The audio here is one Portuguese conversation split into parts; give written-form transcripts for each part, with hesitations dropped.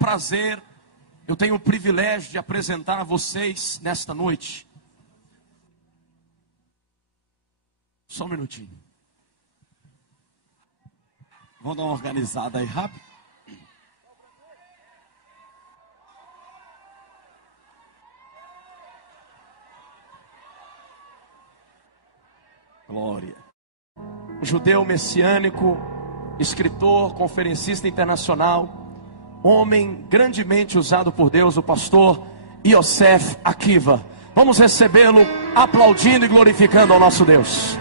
prazer, eu tenho o privilégio de apresentar a vocês nesta noite. Só um minutinho. Vamos dar uma organizada aí rápido. Glória. O judeu messiânico, escritor, conferencista internacional, homem grandemente usado por Deus, o pastor Yosef Akiva. Vamos recebê-lo aplaudindo e glorificando ao nosso Deus.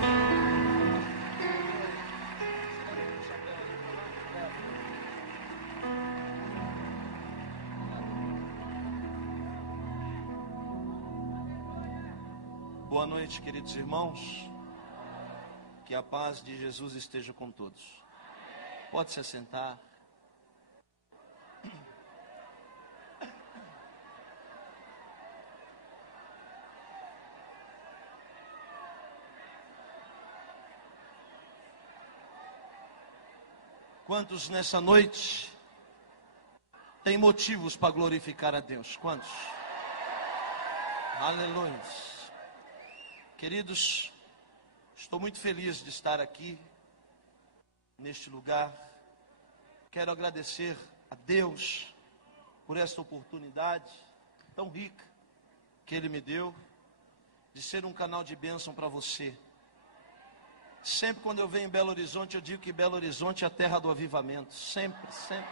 Boa noite, queridos irmãos. Que a paz de Jesus esteja com todos. Pode se assentar. Quantos nessa noite têm motivos para glorificar a Deus? Quantos? Aleluia. Queridos, estou muito feliz de estar aqui, neste lugar. Quero agradecer a Deus por esta oportunidade tão rica que Ele me deu, de ser um canal de bênção para você. Sempre quando eu venho em Belo Horizonte, eu digo que Belo Horizonte é a terra do avivamento. Sempre, sempre.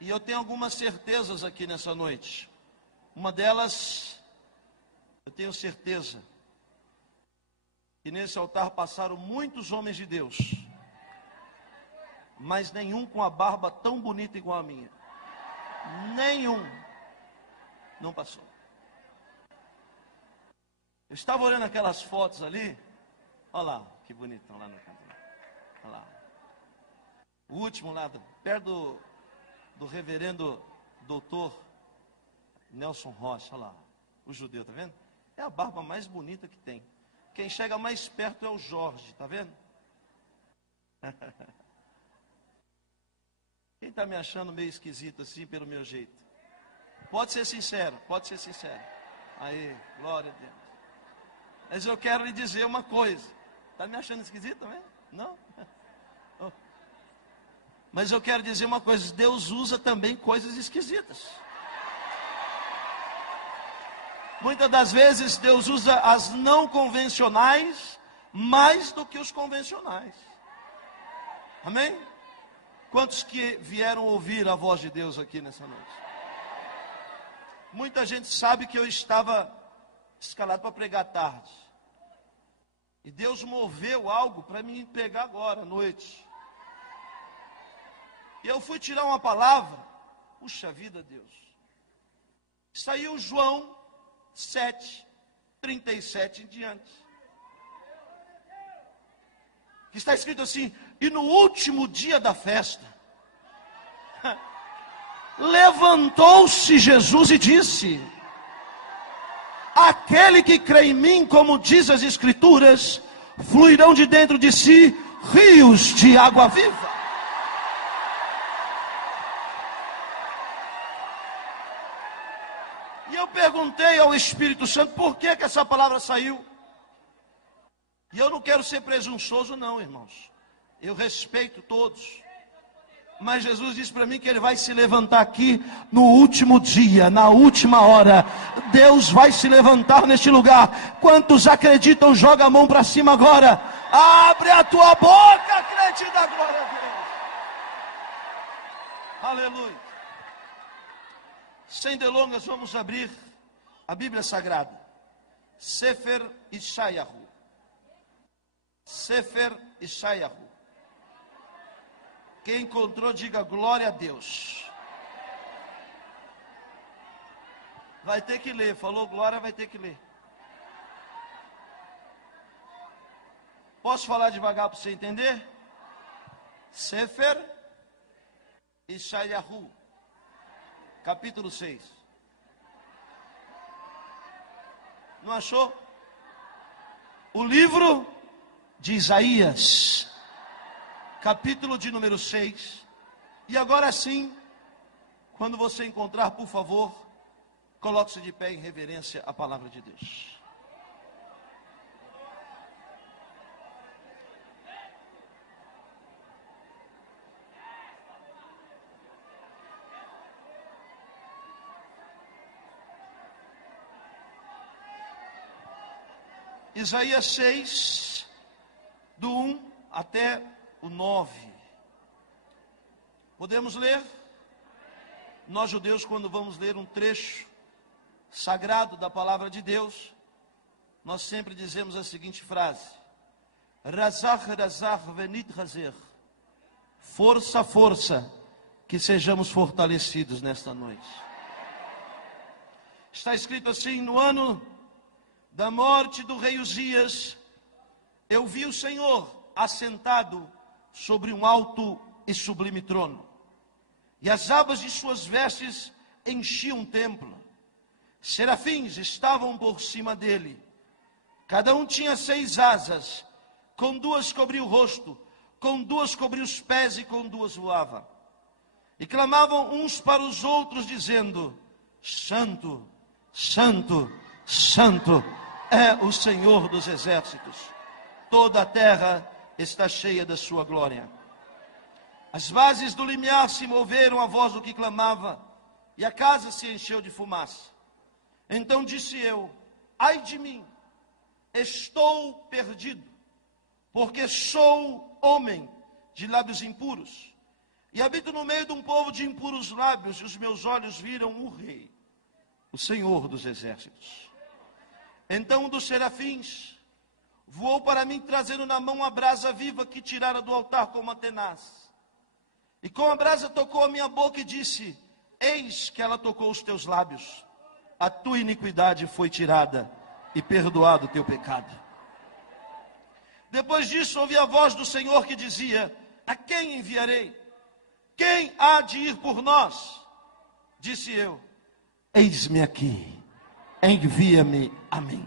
E eu tenho algumas certezas aqui nessa noite. Uma delas, eu tenho certeza que nesse altar passaram muitos homens de Deus, mas nenhum com a barba tão bonita igual a minha. Nenhum não passou. Eu estava olhando aquelas fotos ali. Olha lá, que bonitão lá no canto. Olha lá. O último lá, perto do reverendo doutor Nelson Rocha. Olha lá, o judeu, tá vendo? É a barba mais bonita que tem. Quem chega mais perto é o Jorge, tá vendo? Quem está me achando meio esquisito assim pelo meu jeito? Pode ser sincero, pode ser sincero. Aí, glória a Deus. Mas eu quero lhe dizer uma coisa. Está me achando esquisito também? Não? Oh. Mas eu quero dizer uma coisa. Deus usa também coisas esquisitas. Muitas das vezes Deus usa as não convencionais mais do que os convencionais. Amém? Quantos que vieram ouvir a voz de Deus aqui nessa noite? Muita gente sabe que eu estava escalado para pregar tarde. E Deus moveu algo para me pegar agora à noite. E eu fui tirar uma palavra. Puxa vida, Deus. Saiu João 7:37 em diante. Que está escrito assim: e no último dia da festa, levantou-se Jesus e disse: aquele que crê em mim, como diz as Escrituras, fluirão de dentro de si rios de água viva. E eu perguntei ao Espírito Santo por que essa palavra saiu. E eu não quero ser presunçoso não, irmãos. Eu respeito todos. Mas Jesus disse para mim que Ele vai se levantar aqui no último dia, na última hora. Deus vai se levantar neste lugar. Quantos acreditam, joga a mão para cima agora. Abre a tua boca, acredita, da glória a Deus. Aleluia. Sem delongas, vamos abrir a Bíblia Sagrada. Sefer Yeshayahu. Sefer Yeshayahu. Quem encontrou, diga glória a Deus. Vai ter que ler, falou glória, vai ter que ler. Posso falar devagar para você entender? Sefer Yeshayahu, capítulo 6. Não achou? O livro de Isaías, capítulo de número 6, E agora sim, quando você encontrar, por favor, coloque-se de pé em reverência à palavra de Deus. Isaías 6, do 1 até o 9. Podemos ler? Nós judeus, quando vamos ler um trecho sagrado da palavra de Deus, nós sempre dizemos a seguinte frase: Razach, razach, venit razer. Força, força, que sejamos fortalecidos nesta noite. Está escrito assim: no ano da morte do rei Uzias, eu vi o Senhor assentado sobre um alto e sublime trono, e as abas de suas vestes enchiam o templo. Serafins estavam por cima dele, cada um tinha 6 asas, com 2 cobria o rosto, com 2 cobria os pés e com 2 voava. E clamavam uns para os outros, dizendo: Santo, Santo, Santo é o Senhor dos exércitos. Toda a terra está cheia da sua glória. As bases do limiar se moveram à voz do que clamava, e a casa se encheu de fumaça. Então disse eu: ai de mim, estou perdido, porque sou homem de lábios impuros, e habito no meio de um povo de impuros lábios, e os meus olhos viram o Rei, o Senhor dos exércitos. Então um dos serafins voou para mim, trazendo na mão a brasa viva que tirara do altar com uma tenaz. E com a brasa tocou a minha boca e disse: eis que ela tocou os teus lábios. A tua iniquidade foi tirada e perdoado o teu pecado. Depois disso ouvi a voz do Senhor que dizia: a quem enviarei? Quem há de ir por nós? Disse eu: eis-me aqui, envia-me a mim.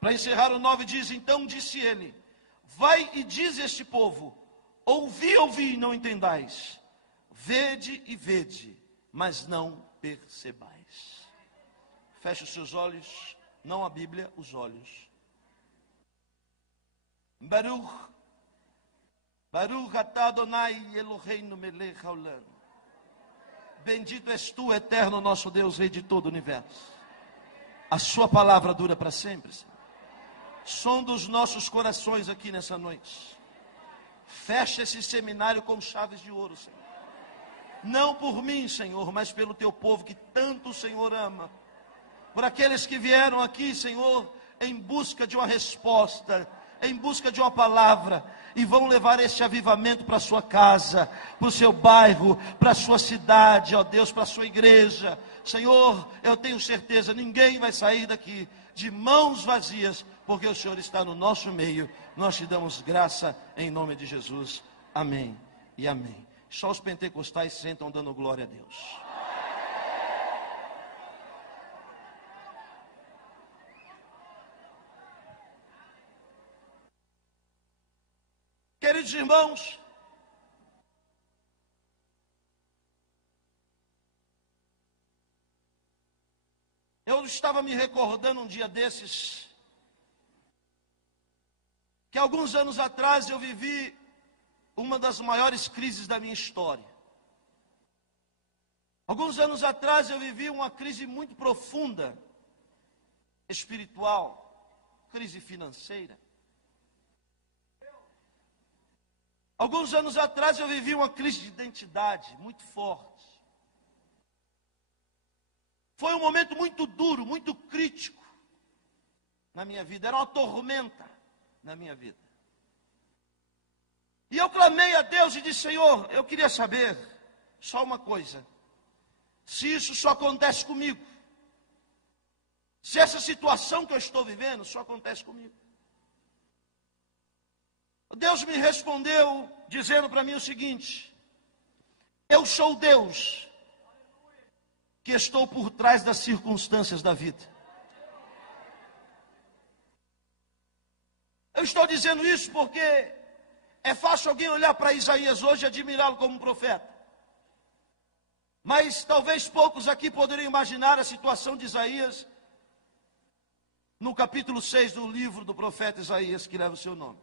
Para encerrar o 9 diz: então disse ele: vai e diz a este povo: ouvi, ouvi e não entendais, vede e vede, mas não percebais. Feche os seus olhos, não a Bíblia, os olhos. Baruch, Baruch atah Adonai Eloheinu melech haolam. Bendito és tu, eterno nosso Deus, Rei de todo o universo. A sua palavra dura para sempre, Senhor. Sonda os nossos corações aqui nessa noite. Fecha esse seminário com chaves de ouro, Senhor. Não por mim, Senhor, mas pelo teu povo que tanto o Senhor ama. Por aqueles que vieram aqui, Senhor, em busca de uma resposta, em busca de uma palavra, e vão levar este avivamento para a sua casa, para o seu bairro, para a sua cidade, ó Deus, para a sua igreja. Senhor, eu tenho certeza, ninguém vai sair daqui de mãos vazias, porque o Senhor está no nosso meio. Nós te damos graça em nome de Jesus. Amém e amém. Só os pentecostais sentam dando glória a Deus. Queridos irmãos, eu estava me recordando um dia desses, que alguns anos atrás eu vivi uma das maiores crises da minha história. Alguns anos atrás eu vivi uma crise muito profunda, espiritual, crise financeira. Alguns anos atrás eu vivi uma crise de identidade muito forte. Foi um momento muito duro, muito crítico na minha vida. Era uma tormenta na minha vida. E eu clamei a Deus e disse: Senhor, eu queria saber só uma coisa. Se isso só acontece comigo. Se essa situação que eu estou vivendo só acontece comigo. Deus me respondeu dizendo para mim o seguinte: eu sou Deus que estou por trás das circunstâncias da vida. Eu estou dizendo isso porque É fácil alguém olhar para Isaías hoje e admirá-lo como um profeta. Mas talvez poucos aqui poderiam imaginar a situação de Isaías no capítulo 6 do livro do profeta Isaías, que leva o seu nome.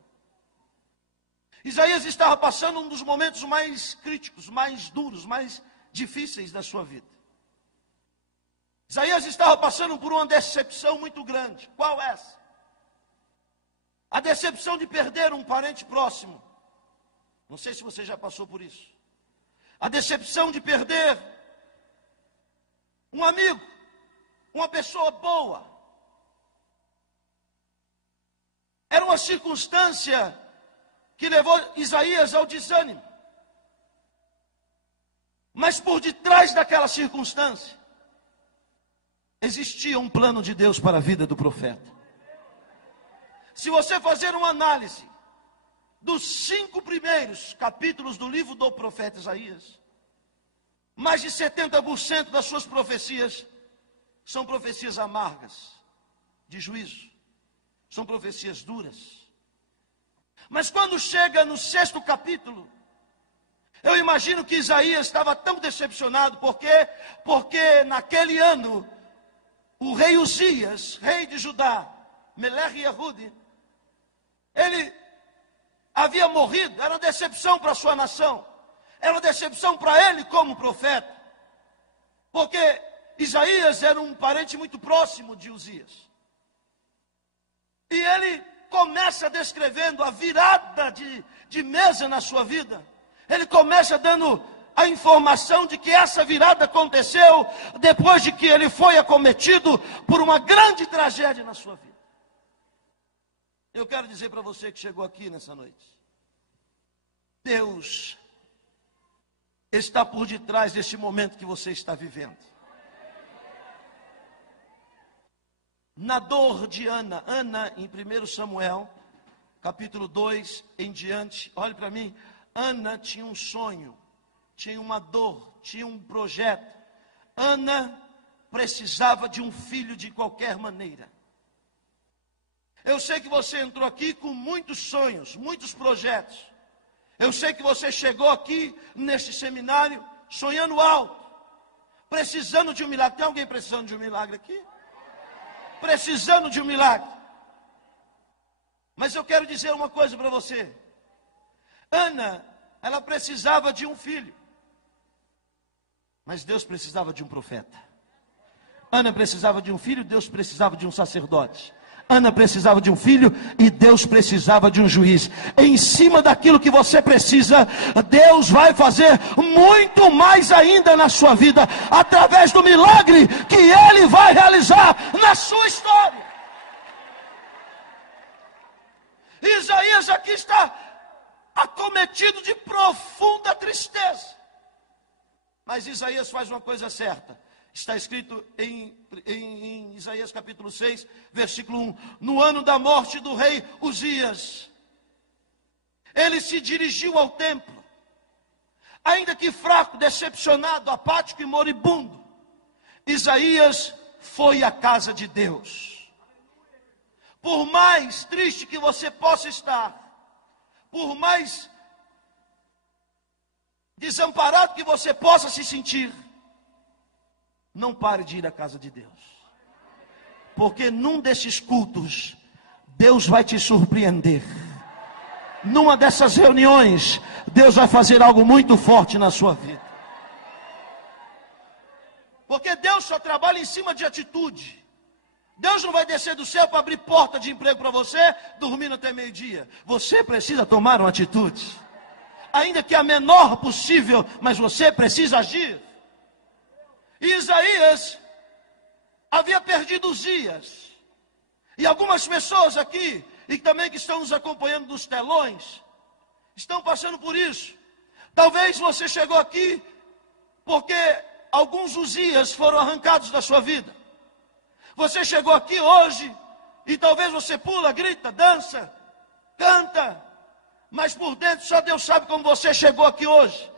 Isaías estava passando um dos momentos mais críticos, mais duros, mais difíceis da sua vida. Isaías estava passando por uma decepção muito grande. Qual é essa? A decepção de perder um parente próximo. Não sei se você já passou por isso. A decepção de perder um amigo, uma pessoa boa. Era uma circunstância que levou Isaías ao desânimo. Mas por detrás daquela circunstância, existia um plano de Deus para a vida do profeta. Se você fazer uma análise dos 5 primeiros capítulos do livro do profeta Isaías, mais de 70% das suas profecias são profecias amargas, de juízo, são profecias duras. Mas quando chega no 6º capítulo, eu imagino que Isaías estava tão decepcionado, porque naquele ano, o rei Uzias, rei de Judá, Melech Yehudi, ele havia morrido. Era uma decepção para a sua nação, era uma decepção para ele como profeta, porque Isaías era um parente muito próximo de Uzias. E ele começa descrevendo a virada de mesa na sua vida. Ele começa dando a informação de que essa virada aconteceu depois de que ele foi acometido por uma grande tragédia na sua vida. Eu quero dizer para você que chegou aqui nessa noite, Deus está por detrás deste momento que você está vivendo. Na dor de Ana, em 1 Samuel, capítulo 2 em diante, olhe para mim, Ana tinha um sonho, tinha uma dor, tinha um projeto. Ana precisava de um filho de qualquer maneira. Eu sei que você entrou aqui com muitos sonhos, muitos projetos. Eu sei que você chegou aqui neste seminário sonhando alto, precisando de um milagre. Tem alguém precisando de um milagre aqui? Precisando de um milagre. Mas eu quero dizer uma coisa para você. Ana, ela precisava de um filho, mas Deus precisava de um profeta. Ana precisava de um filho, Deus precisava de um sacerdote. Ana precisava de um filho e Deus precisava de um juiz. Em cima daquilo que você precisa, Deus vai fazer muito mais ainda na sua vida, através do milagre que Ele vai realizar na sua história. Isaías aqui está acometido de profunda tristeza. Mas Isaías faz uma coisa certa. Está escrito em Isaías capítulo 6, versículo 1. No ano da morte do rei Uzias, ele se dirigiu ao templo. Ainda que fraco, decepcionado, apático e moribundo, Isaías foi à casa de Deus. Por mais triste que você possa estar, por mais desamparado que você possa se sentir, não pare de ir à casa de Deus. Porque num desses cultos, Deus vai te surpreender. Numa dessas reuniões, Deus vai fazer algo muito forte na sua vida. Porque Deus só trabalha em cima de atitude. Deus não vai descer do céu para abrir porta de emprego para você, dormindo até meio-dia. Você precisa tomar uma atitude, ainda que a menor possível, mas você precisa agir. E Isaías havia perdido Uzias. E algumas pessoas aqui, e também que estão nos acompanhando dos telões, estão passando por isso. Talvez você chegou aqui porque alguns Uzias foram arrancados da sua vida. Você chegou aqui hoje e talvez você pula, grita, dança, canta, mas por dentro só Deus sabe como você chegou aqui hoje.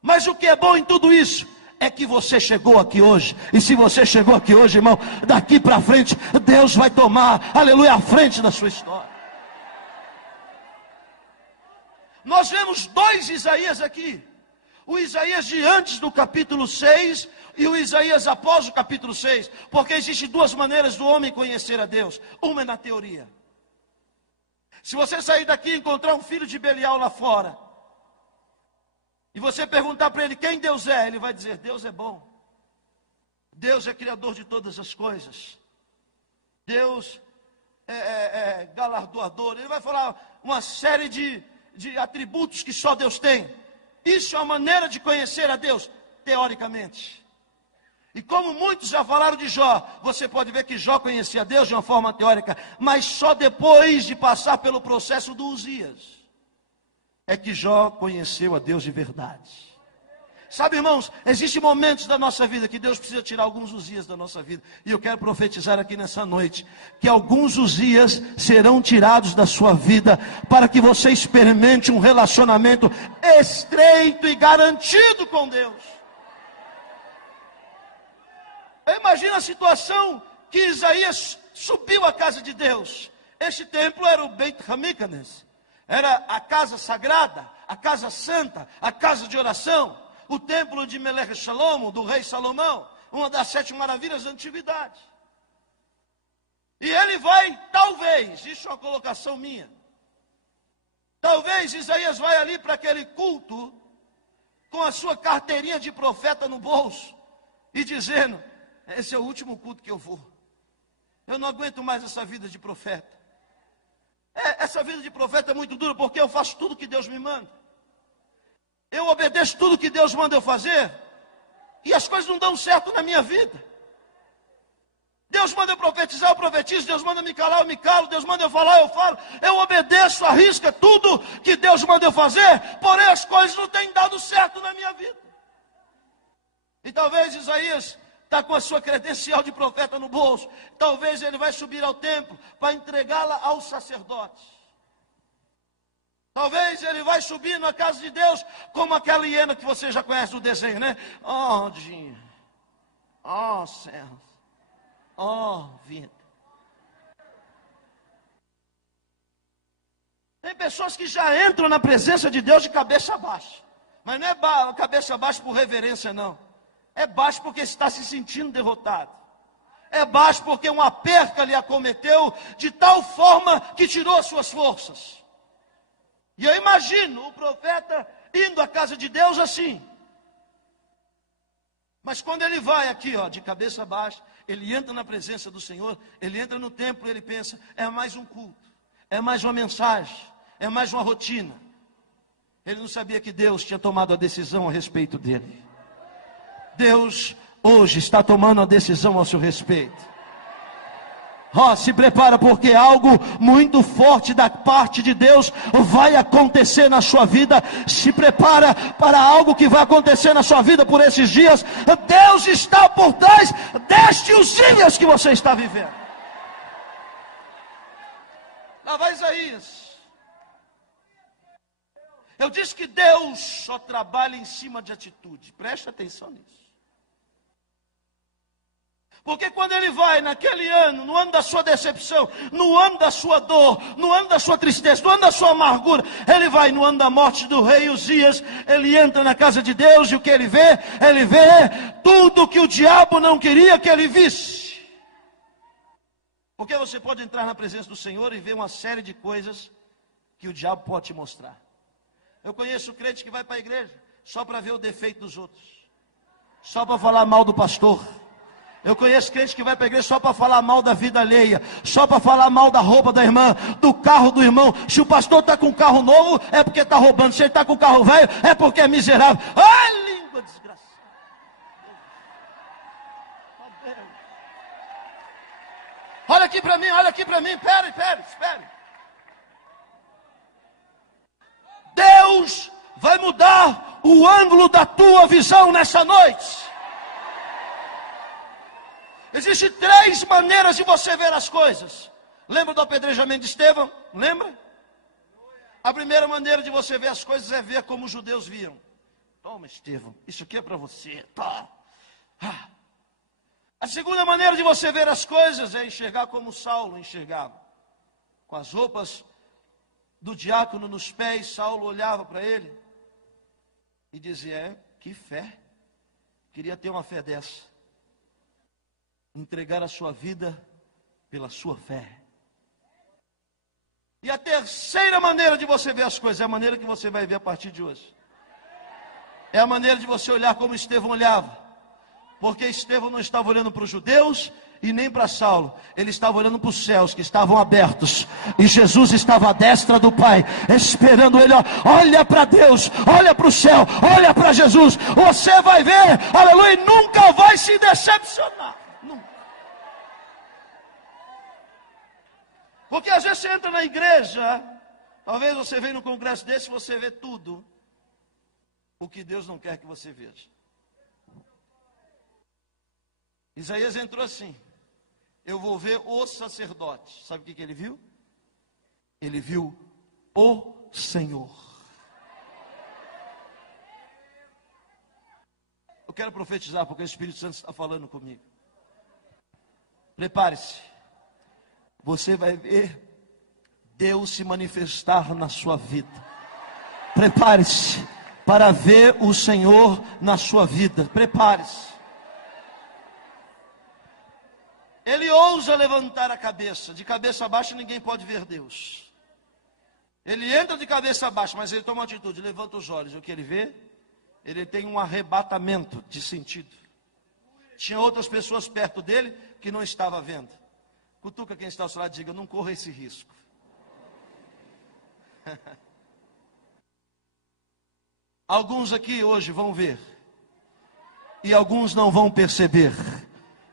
Mas o que é bom em tudo isso é que você chegou aqui hoje. E se você chegou aqui hoje, irmão, daqui para frente Deus vai tomar, aleluia, a frente da sua história. Nós vemos dois Isaías aqui. O Isaías de antes do capítulo 6 e o Isaías após o capítulo 6. Porque existem duas maneiras do homem conhecer a Deus. Uma é na teoria. Se você sair daqui e encontrar um filho de Belial lá fora, e você perguntar para ele quem Deus é, ele vai dizer: Deus é bom. Deus é criador de todas as coisas. Deus é galardoador. Ele vai falar uma série de atributos que só Deus tem. Isso é uma maneira de conhecer a Deus, teoricamente. E como muitos já falaram de Jó, você pode ver que Jó conhecia Deus de uma forma teórica, mas só depois de passar pelo processo do Uzias, é que Jó conheceu a Deus de verdade. Sabe, irmãos, existem momentos da nossa vida que Deus precisa tirar alguns Uzias da nossa vida. E eu quero profetizar aqui nessa noite que alguns Uzias serão tirados da sua vida para que você experimente um relacionamento estreito e garantido com Deus. Imagina a situação que Isaías subiu à casa de Deus. Este templo era o Beit Hamikdash, era a casa sagrada, a casa santa, a casa de oração. O templo de Melech Shalom, do rei Salomão, uma das 7 maravilhas da antiguidade. E ele vai, talvez, isso é uma colocação minha, talvez Isaías vai ali para aquele culto, com a sua carteirinha de profeta no bolso, e dizendo: esse é o último culto que eu vou. Eu não aguento mais essa vida de profeta. Essa vida de profeta é muito dura, porque eu faço tudo que Deus me manda. Eu obedeço tudo que Deus manda eu fazer, e as coisas não dão certo na minha vida. Deus manda eu profetizar, eu profetizo. Deus manda me calar, eu me calo. Deus manda eu falar, eu falo. Eu obedeço, arrisca tudo que Deus manda eu fazer, porém as coisas não têm dado certo na minha vida. E talvez Isaías está com a sua credencial de profeta no bolso. Talvez ele vai subir ao templo para entregá-la aos sacerdotes. Talvez ele vai subir na casa de Deus como aquela hiena que você já conhece do desenho, né? Oh, dia. Oh, céus. Oh, vida. Tem pessoas que já entram na presença de Deus de cabeça baixa. Mas não é cabeça baixa por reverência, não. É baixo porque está se sentindo derrotado. É baixo porque uma perca lhe acometeu de tal forma que tirou as suas forças. E eu imagino o profeta indo à casa de Deus assim. Mas quando ele vai aqui, ó, de cabeça baixa, ele entra na presença do Senhor, ele entra no templo e ele pensa: é mais um culto, é mais uma mensagem, é mais uma rotina. Ele não sabia que Deus tinha tomado a decisão a respeito dele. Deus hoje está tomando a decisão a seu respeito. Se prepara, porque algo muito forte da parte de Deus vai acontecer na sua vida. Se prepara para algo que vai acontecer na sua vida por esses dias. Deus está por trás destes dias que você está vivendo. Lá vai Isaías. Eu disse que Deus só trabalha em cima de atitude. Preste atenção nisso. Porque quando ele vai naquele ano, no ano da sua decepção, no ano da sua dor, no ano da sua tristeza, no ano da sua amargura, ele vai no ano da morte do rei Uzias, ele entra na casa de Deus e o que ele vê? Ele vê tudo que o diabo não queria que ele visse. Porque você pode entrar na presença do Senhor e ver uma série de coisas que o diabo pode te mostrar. Eu conheço crente que vai para a igreja só para ver o defeito dos outros, só para falar mal do pastor. Eu conheço crente que vai para a igreja só para falar mal da vida alheia, só para falar mal da roupa da irmã, do carro do irmão. Se o pastor está com um carro novo, é porque está roubando. Se ele está com um carro velho, é porque é miserável. Ai, língua desgraçada. Olha aqui para mim, espere. Deus vai mudar o ângulo da tua visão nessa noite. Existem 3 maneiras de você ver as coisas. Lembra do apedrejamento de Estevão? Lembra? A primeira maneira de você ver as coisas é ver como os judeus viam. Toma, Estevão, isso aqui é para você. Tá. A segunda maneira de você ver as coisas é enxergar como Saulo enxergava. Com as roupas do diácono nos pés, Saulo olhava para ele e dizia: que fé, queria ter uma fé dessa, entregar a sua vida pela sua fé. E a terceira maneira de você ver as coisas é a maneira que você vai ver a partir de hoje. É a maneira de você olhar como Estevão olhava. Porque Estevão não estava olhando para os judeus e nem para Saulo. Ele estava olhando para os céus que estavam abertos. E Jesus estava à destra do Pai, esperando ele. Olha para Deus, olha para o céu, olha para Jesus. Você vai ver, aleluia, e nunca vai se decepcionar. Nunca. Porque às vezes você entra na igreja, talvez você venha num congresso desse e você vê tudo o que Deus não quer que você veja. Isaías entrou assim: eu vou ver o sacerdote. Sabe o que ele viu? Ele viu o Senhor. Eu quero profetizar porque o Espírito Santo está falando comigo. Prepare-se. Você vai ver Deus se manifestar na sua vida. Prepare-se para ver o Senhor na sua vida. Prepare-se. Ele ousa levantar a cabeça. De cabeça baixa ninguém pode ver Deus. Ele entra de cabeça baixa, mas ele toma uma atitude, levanta os olhos. O que ele vê? Ele tem um arrebatamento de sentido. Tinha outras pessoas perto dele que não estava vendo. Cutuca quem está ao seu lado e diga: não corra esse risco. Alguns aqui hoje vão ver, e alguns não vão perceber.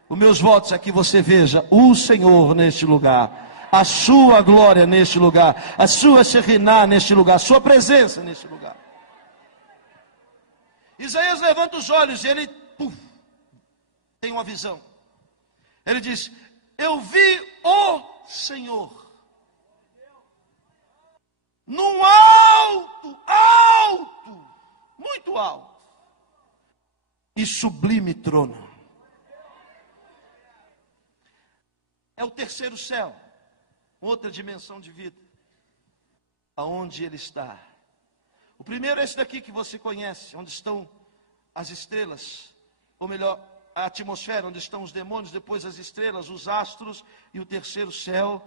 Os meus votos é que você veja o Senhor neste lugar, a sua glória neste lugar, a sua Shekhinah neste lugar, a sua presença neste lugar. Isaías levanta os olhos e ele tem uma visão. Ele diz: eu vi o Senhor num alto, muito alto e sublime trono. É o terceiro céu, outra dimensão de vida, aonde ele está. O primeiro é esse daqui que você conhece, onde estão as estrelas, ou melhor, a atmosfera, onde estão os demônios, depois as estrelas, os astros, e o terceiro céu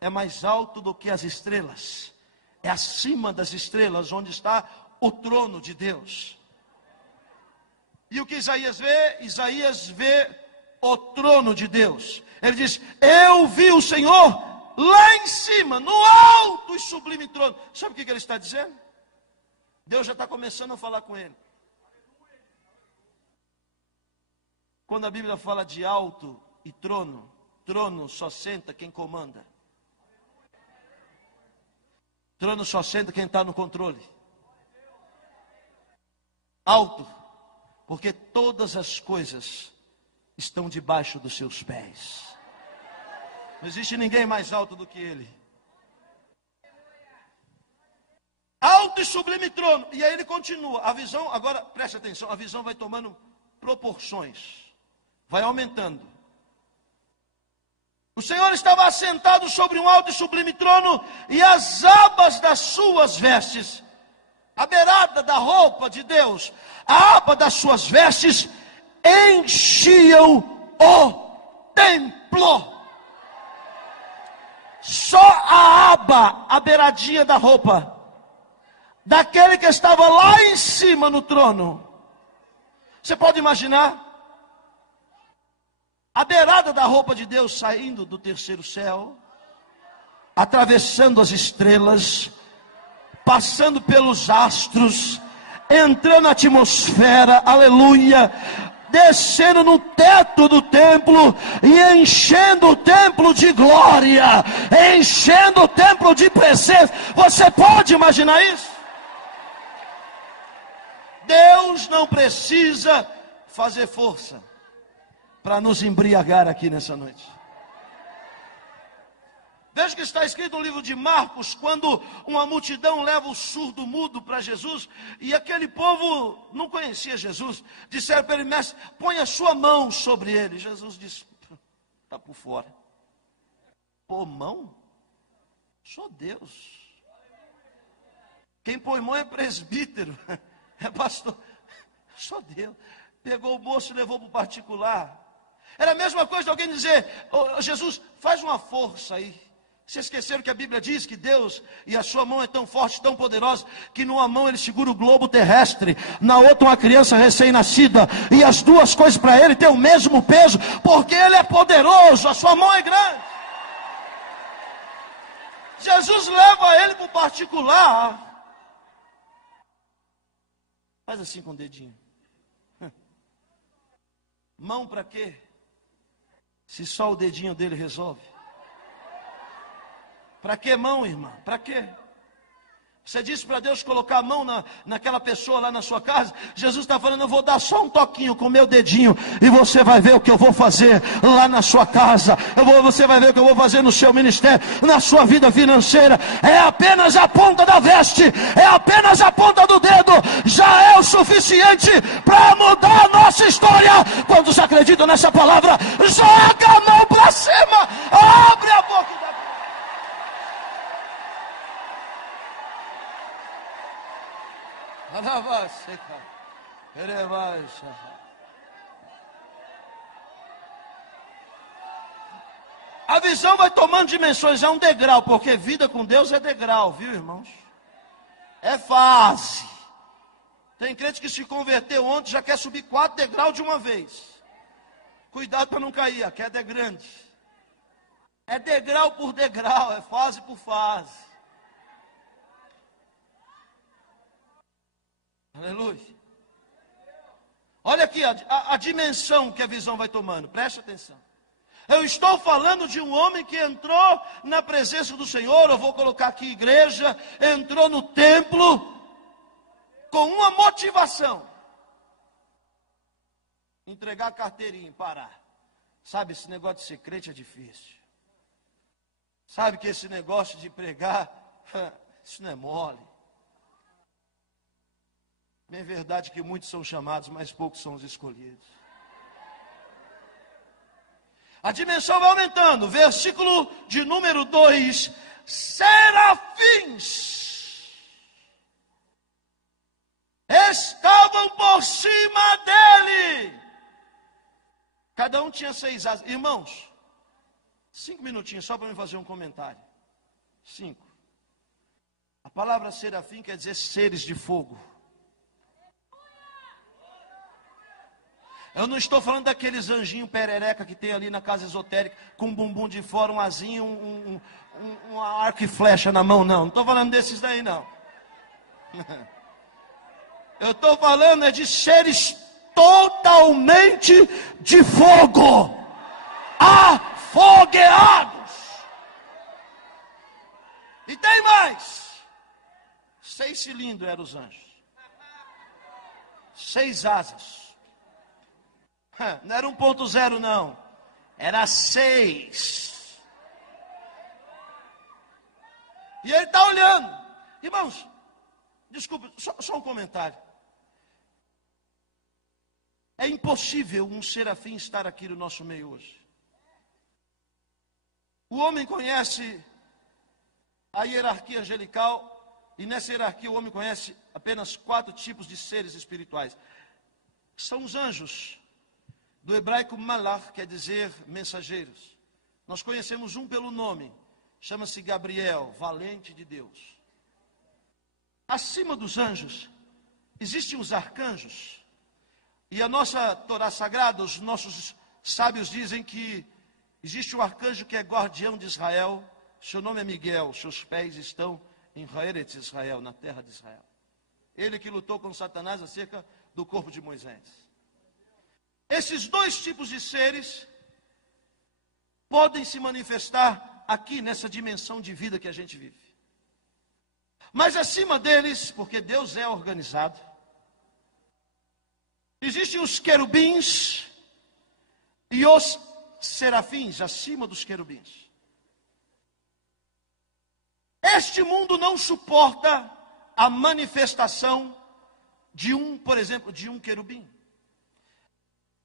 é mais alto do que as estrelas. É acima das estrelas, onde está o trono de Deus. E o que Isaías vê? Isaías vê o trono de Deus. Ele diz: eu vi o Senhor lá em cima, no alto e sublime trono. Sabe o que ele está dizendo? Deus já está começando a falar com ele. Quando a Bíblia fala de alto e trono, trono só senta quem comanda. Trono só senta quem está no controle. Alto, porque todas as coisas estão debaixo dos seus pés. Não existe ninguém mais alto do que ele. Alto e sublime trono. E aí ele continua. A visão, agora preste atenção, a visão vai tomando proporções. Vai aumentando. O Senhor estava assentado sobre um alto e sublime trono, e as abas das suas vestes, a beirada da roupa de Deus, a aba das suas vestes, enchiam o templo. Só a aba, a beiradinha da roupa, daquele que estava lá em cima no trono. Você pode imaginar? A beirada da roupa de Deus saindo do terceiro céu, atravessando as estrelas, passando pelos astros, entrando na atmosfera, aleluia, descendo no teto do templo e enchendo o templo de glória, enchendo o templo de presença. Você pode imaginar isso? Deus não precisa fazer força para nos embriagar aqui nessa noite. Veja que está escrito no livro de Marcos, quando uma multidão leva o surdo mudo para Jesus, e aquele povo não conhecia Jesus, disseram para ele: mestre, põe a sua mão sobre ele. Jesus disse: está por fora. Pô, mão? Sou Deus. Quem põe mão é presbítero, é pastor. Só Deus. Pegou o moço e levou para o particular. Era a mesma coisa de alguém dizer: oh, Jesus, faz uma força aí. Vocês esqueceram que a Bíblia diz que Deus e a sua mão é tão forte, tão poderosa, que numa mão ele segura o globo terrestre, na outra uma criança recém-nascida, e as duas coisas para ele têm o mesmo peso, porque ele é poderoso, a sua mão é grande. Jesus leva ele para o particular. Faz assim com o dedinho. Mão para quê? Se só o dedinho dele resolve. Para que mão, irmã? Para quê? Você disse para Deus colocar a mão naquela pessoa lá na sua casa. Jesus está falando: eu vou dar só um toquinho com o meu dedinho, e você vai ver o que eu vou fazer lá na sua casa. Você vai ver o que eu vou fazer no seu ministério, na sua vida financeira. É apenas a ponta da veste, é apenas a ponta do dedo, já é o suficiente para mudar a nossa história. Quantos acreditam nessa palavra? Joga a mão para cima, abre a boca. A visão vai tomando dimensões, é um degrau, porque vida com Deus é degrau, viu, irmãos? É fase. Tem crente que se converteu ontem, já quer subir 4 degraus de uma vez. Cuidado para não cair, a queda é grande. É degrau por degrau, é fase por fase. Aleluia. Olha aqui a dimensão que a visão vai tomando. Preste atenção. Eu estou falando de um homem que entrou na presença do Senhor. Eu vou colocar aqui igreja. Entrou no templo com uma motivação: entregar a carteirinha e parar. Sabe, esse negócio de ser crente é difícil. Sabe que esse negócio de pregar, isso não é mole. É verdade que muitos são chamados, mas poucos são os escolhidos. A dimensão vai aumentando. Versículo de número 2. Serafins estavam por cima dele. Cada um tinha 6 asas. Irmãos, 5 minutinhos só para me fazer um comentário. 5. A palavra serafim quer dizer seres de fogo. Eu não estou falando daqueles anjinhos perereca que tem ali na casa esotérica, com um bumbum de fora, um asinho, um arco e flecha na mão, não. Não estou falando desses daí, não. Eu estou falando de seres totalmente de fogo, afogueados. E tem mais. 6 cilindros eram os anjos. 6 asas. Não era 1.0 não, era 6. E ele está olhando. Irmãos, desculpa, só um comentário. É impossível um serafim estar aqui no nosso meio hoje. O homem conhece a hierarquia angelical, e nessa hierarquia o homem conhece apenas 4 tipos de seres espirituais. São os anjos. Do hebraico malach, quer dizer mensageiros. Nós conhecemos um pelo nome, chama-se Gabriel, valente de Deus. Acima dos anjos, existem os arcanjos. E a nossa Torá Sagrada, os nossos sábios dizem que existe um arcanjo que é guardião de Israel. Seu nome é Miguel, seus pés estão em Eretz Israel, na terra de Israel. Ele que lutou com Satanás acerca do corpo de Moisés. Esses 2 tipos de seres podem se manifestar aqui nessa dimensão de vida que a gente vive. Mas acima deles, porque Deus é organizado, existem os querubins e os serafins acima dos querubins. Este mundo não suporta a manifestação de por exemplo, de um querubim.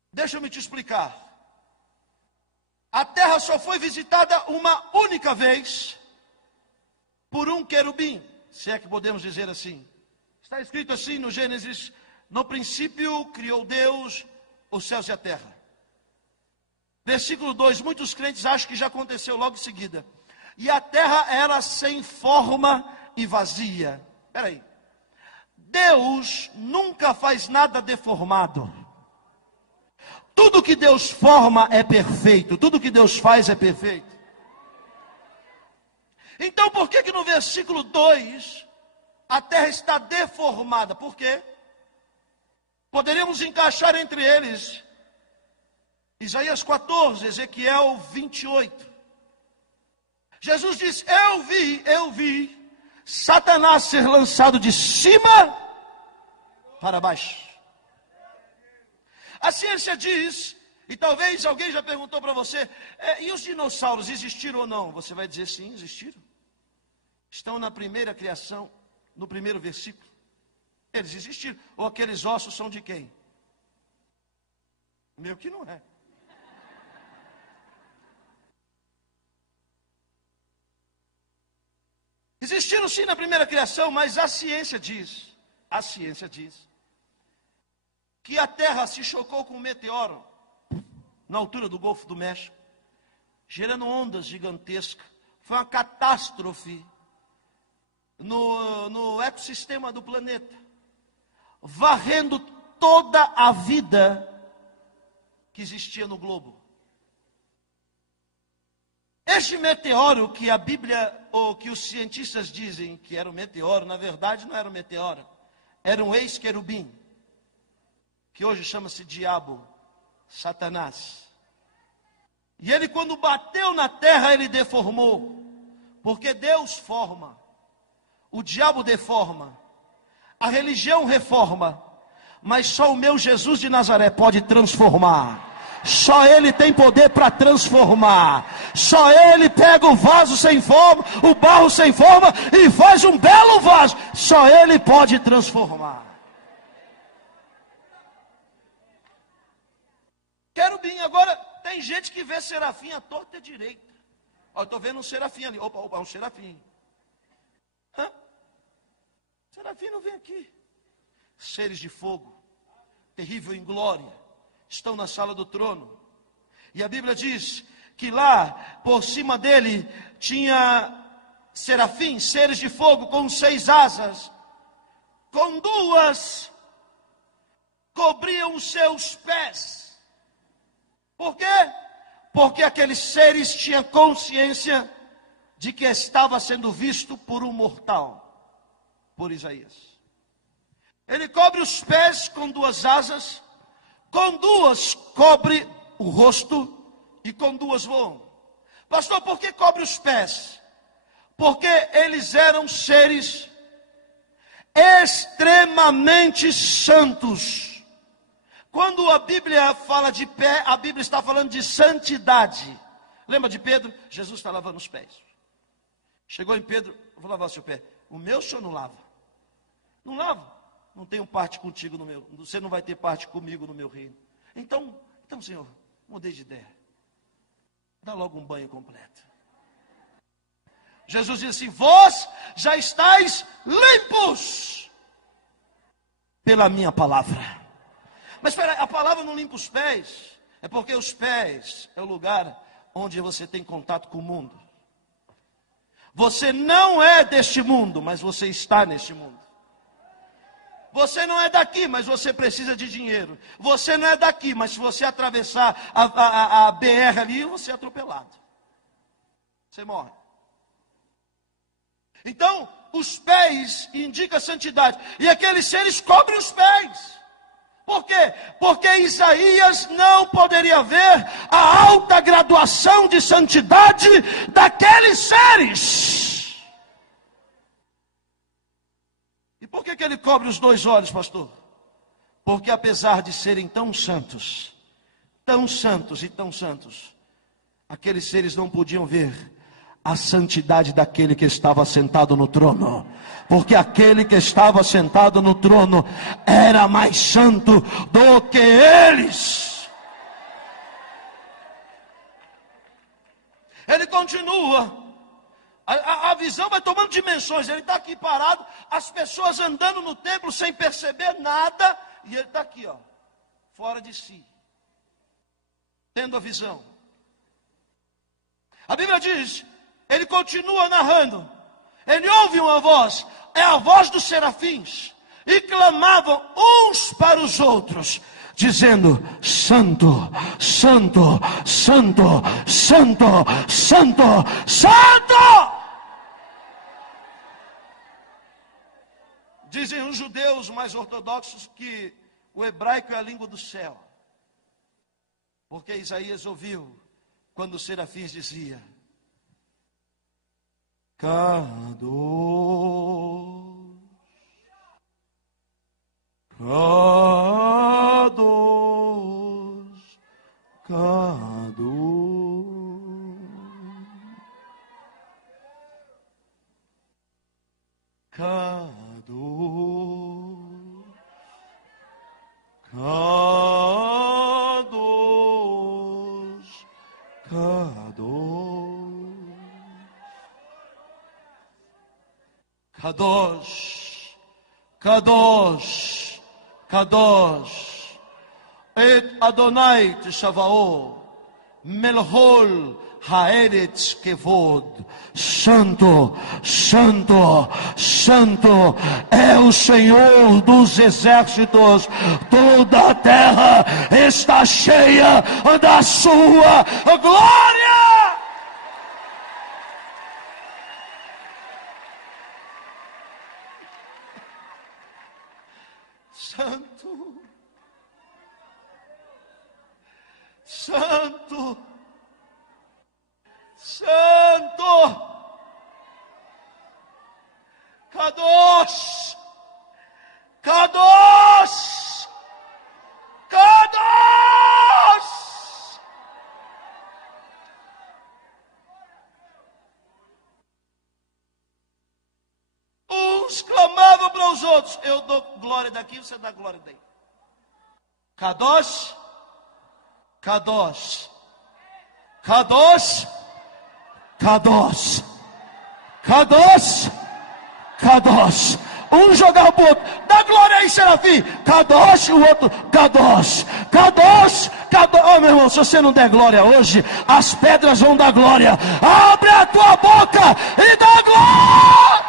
Deixa-me te explicar. A terra só foi visitada uma única vez por um querubim. se é que podemos dizer assim. Está escrito assim no Gênesis: no princípio criou Deus os céus e a terra. Versículo 2, muitos crentes acham que já aconteceu logo em seguida. E a terra era sem forma e vazia. Espera aí. Deus nunca faz nada deformado. Tudo que Deus forma é perfeito. Tudo que Deus faz é perfeito. Então por que no versículo 2 a terra está deformada? Por quê? Poderíamos encaixar entre eles Isaías 14, Ezequiel 28. Jesus diz: eu vi Satanás ser lançado de cima para baixo. A ciência diz, e talvez alguém já perguntou para você, e os dinossauros existiram ou não? Você vai dizer sim, existiram. Estão na primeira criação, no primeiro versículo. Eles existiram. Ou aqueles ossos são de quem? Meu que não é. Existiram sim na primeira criação, mas a ciência diz que a Terra se chocou com um meteoro na altura do Golfo do México, gerando ondas gigantescas. Foi uma catástrofe no ecossistema do planeta, varrendo toda a vida que existia no globo. Este meteoro que a Bíblia, ou que os cientistas dizem que era um meteoro, na verdade não era um meteoro, era um ex-querubim, que hoje chama-se diabo, Satanás. E ele, quando bateu na terra, ele deformou, porque Deus forma, o diabo deforma, a religião reforma, mas só o meu Jesus de Nazaré pode transformar. Só Ele tem poder para transformar. Só Ele pega o vaso sem forma, o barro sem forma, e faz um belo vaso. Só Ele pode transformar. Querubim, agora tem gente que vê serafim à torta e à direita. Ó, eu estou vendo um serafim ali. Opa, um serafim. Hã? Serafim não vem aqui. Seres de fogo, terrível em glória, estão na sala do trono. E a Bíblia diz que lá, por cima dele, tinha serafins, seres de fogo, com 6 asas. Com 2, cobriam os seus pés. Por quê? Porque aqueles seres tinham consciência de que estava sendo visto por um mortal, por Isaías. Ele cobre os pés com 2 asas, com 2 cobre o rosto e com 2 voam. Pastor, por que cobre os pés? Porque eles eram seres extremamente santos. Quando a Bíblia fala de pé, a Bíblia está falando de santidade. Lembra de Pedro? Jesus está lavando os pés. Chegou em Pedro: eu vou lavar seu pé. O meu o senhor não lava. Não lava. Não tenho parte contigo no meu, você não vai ter parte comigo no meu reino. Então, Senhor, mudei de ideia. Dá logo um banho completo. Jesus diz assim: vós já estáis limpos pela minha palavra. Mas espera aí, a palavra não limpa os pés. É porque os pés é o lugar onde você tem contato com o mundo. Você não é deste mundo, mas você está neste mundo. Você não é daqui, mas você precisa de dinheiro. Você não é daqui, mas se você atravessar a BR ali, você é atropelado. Você morre. Então, os pés indicam a santidade. E aqueles seres cobrem os pés. Por quê? Porque Isaías não poderia ver a alta graduação de santidade daqueles seres. E por que ele cobre os 2 olhos, pastor? Porque apesar de serem tão santos e tão santos, aqueles seres não podiam ver a santidade daquele que estava sentado no trono. Porque aquele que estava sentado no trono era mais santo do que eles. Ele continua: A visão vai tomando dimensões. Ele está aqui parado, as pessoas andando no templo sem perceber nada, e ele está aqui, ó, fora de si, tendo a visão. A Bíblia diz, ele continua narrando, ele ouve uma voz, é a voz dos serafins, e clamavam uns para os outros, dizendo: Santo, Santo, Santo, Santo, Santo, Santo. Dizem os judeus mais ortodoxos que o hebraico é a língua do céu, porque Isaías ouviu quando os serafins dizia: Kadosh, Kadosh, Kadosh, Kadosh, Kadosh, Kadosh, Kadosh, et Adonai Tshava'ot, Melchol Haaretz Kevod. Santo, Santo, Santo é o Senhor dos exércitos, toda a terra está cheia da sua glória. Santo, Santo, Santo, Kadosh, Kadosh, Kadosh. Uns clamavam para os outros: eu dou glória daqui, você dá glória daí. Kadosh, Kadosh, Kadosh, Kadosh, Kadosh, Kadosh. Um jogava para o outro: dá glória aí, serafim. Kadosh, o outro: Kadosh, Kadosh, Kadosh. Oh, meu irmão, se você não der glória hoje, as pedras vão dar glória. Abre a tua boca e dá glória.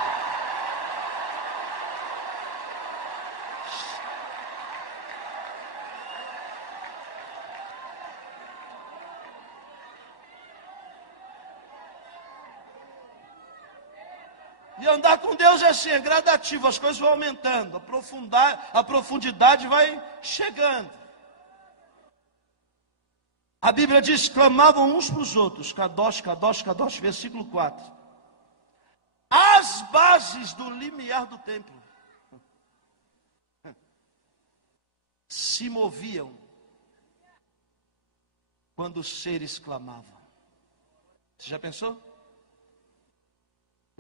E andar com Deus é assim, é gradativo, as coisas vão aumentando, a profundidade vai chegando. A Bíblia diz: clamavam uns para os outros, Kadosh, Kadosh, Kadosh, versículo 4. As bases do limiar do templo se moviam quando os seres clamavam. Você já pensou?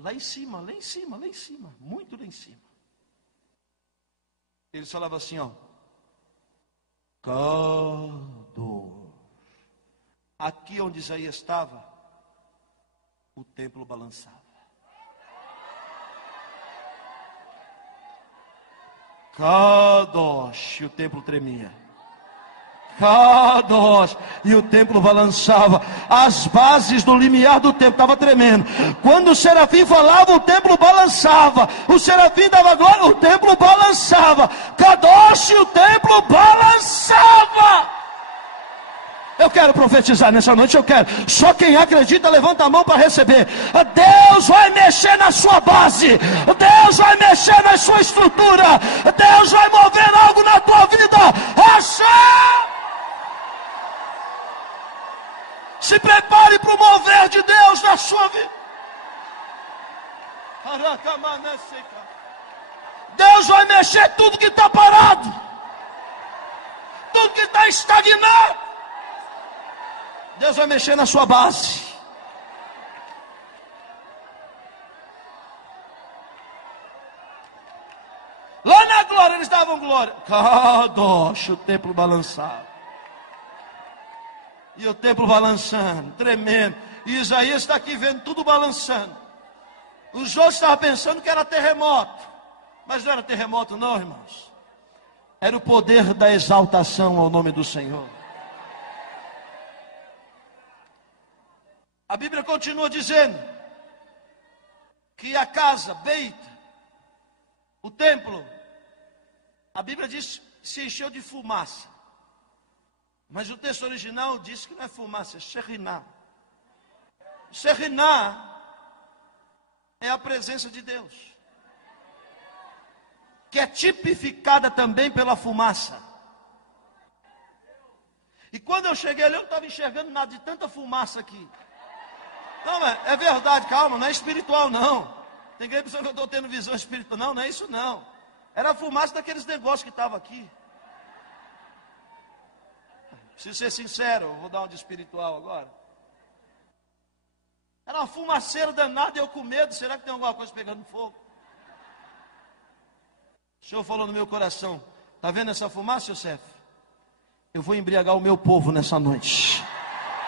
Lá em cima, lá em cima, lá em cima, muito lá em cima. Eles falavam assim, ó: Kadosh. Aqui onde Isaías estava, o templo balançava. Kadosh, e o templo tremia. Kadosh, e o templo balançava. As bases do limiar do templo estavam tremendo. Quando o serafim falava, o templo balançava. O serafim dava glória, o templo balançava. Kadosh, e o templo balançava. Eu quero profetizar nessa noite, eu quero. Só quem acredita, levanta a mão para receber. Deus vai mexer na sua base. Deus vai mexer na sua estrutura. Deus vai mover algo na tua vida. Achar! Se prepare para o mover de Deus na sua vida. Deus vai mexer tudo que está parado, tudo que está estagnado. Deus vai mexer na sua base. Lá na glória eles davam glória. Kadosh, o templo balançava. E o templo balançando, tremendo. E Isaías está aqui vendo tudo balançando. Os outros estavam pensando que era terremoto. Mas não era terremoto não, irmãos. Era o poder da exaltação ao nome do Senhor. A Bíblia continua dizendo que a casa, Beit, o templo, a Bíblia diz que se encheu de fumaça. Mas o texto original diz que não é fumaça, é Shekhinah. Shekhinah é a presença de Deus, que é tipificada também pela fumaça. E quando eu cheguei ali, eu não estava enxergando nada de tanta fumaça aqui. Não, é verdade, calma, não é espiritual não. Tem gente pensando que eu estou tendo visão espiritual. Não, não é isso não. Era a fumaça daqueles negócios que estavam aqui. Preciso ser sincero, eu vou dar um de espiritual agora. Era uma fumaceira danada, eu com medo. Será que tem alguma coisa pegando fogo? O Senhor falou no meu coração: está vendo essa fumaça, Yosef? Eu vou embriagar o meu povo nessa noite.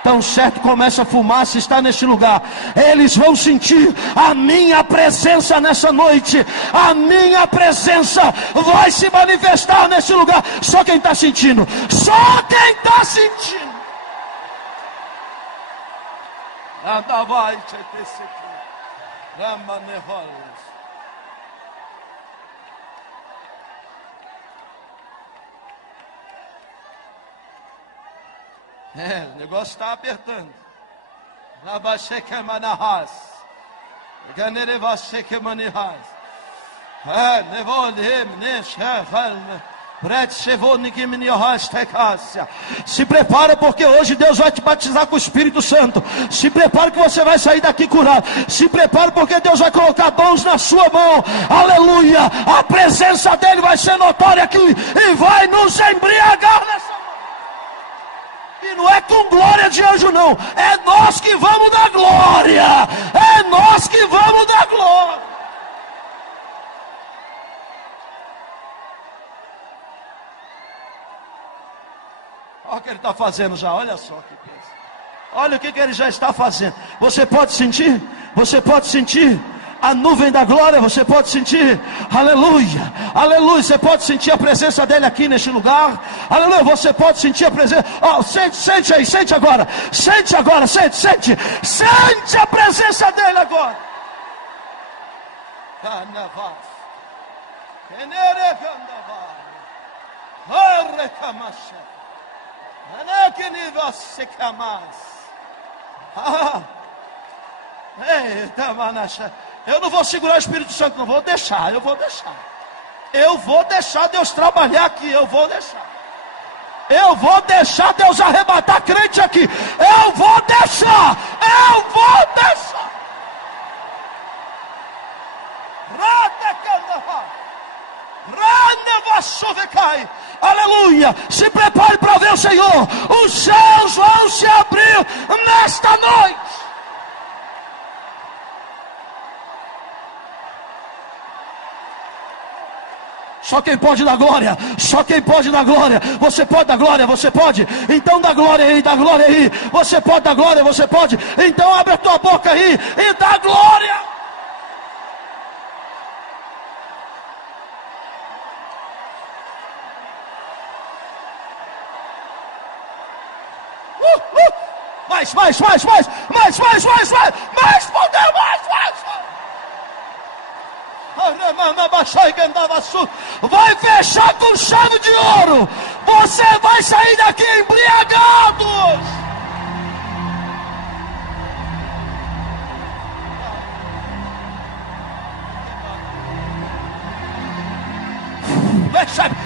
Tão certo como essa fumaça está neste lugar, eles vão sentir a minha presença nessa noite. A minha presença vai se manifestar nesse lugar. Só quem está sentindo, só quem está sentindo. Nada vai te ter o negócio está apertando. Se prepara, porque hoje Deus vai te batizar com o Espírito Santo. Se prepara que você vai sair daqui curado. Se prepara porque Deus vai colocar dons na sua mão. Aleluia. A presença dele vai ser notória aqui e vai nos embriagar nessa noite. E não é com glória de anjo não, é nós que vamos dar glória. É nós que vamos dar glória. Olha o que ele está fazendo já, olha só o que é isso. Olha o que ele já está fazendo. Você pode sentir? Você pode sentir a nuvem da glória, você pode sentir, aleluia, aleluia, você pode sentir a presença dele aqui neste lugar, aleluia, você pode sentir a presença, sente aí, sente agora, sente a presença dele agora. Eita, manacha. Eu não vou segurar o Espírito Santo, não vou deixar, eu vou deixar. Eu vou deixar Deus trabalhar aqui, eu vou deixar. Eu vou deixar Deus arrebatar crente aqui. Eu vou deixar. Aleluia. Se prepare para ver o Senhor. Os céus vão se abrir nesta noite. Só quem pode dar glória, só quem pode dar glória. Você pode dar glória, você pode. Então dá glória aí, dá glória aí. Você pode dar glória, você pode. Então abre a tua boca aí e dá glória. Mais poder, mais. Vai fechar com chave de ouro. Você vai sair daqui embriagado. Recebe.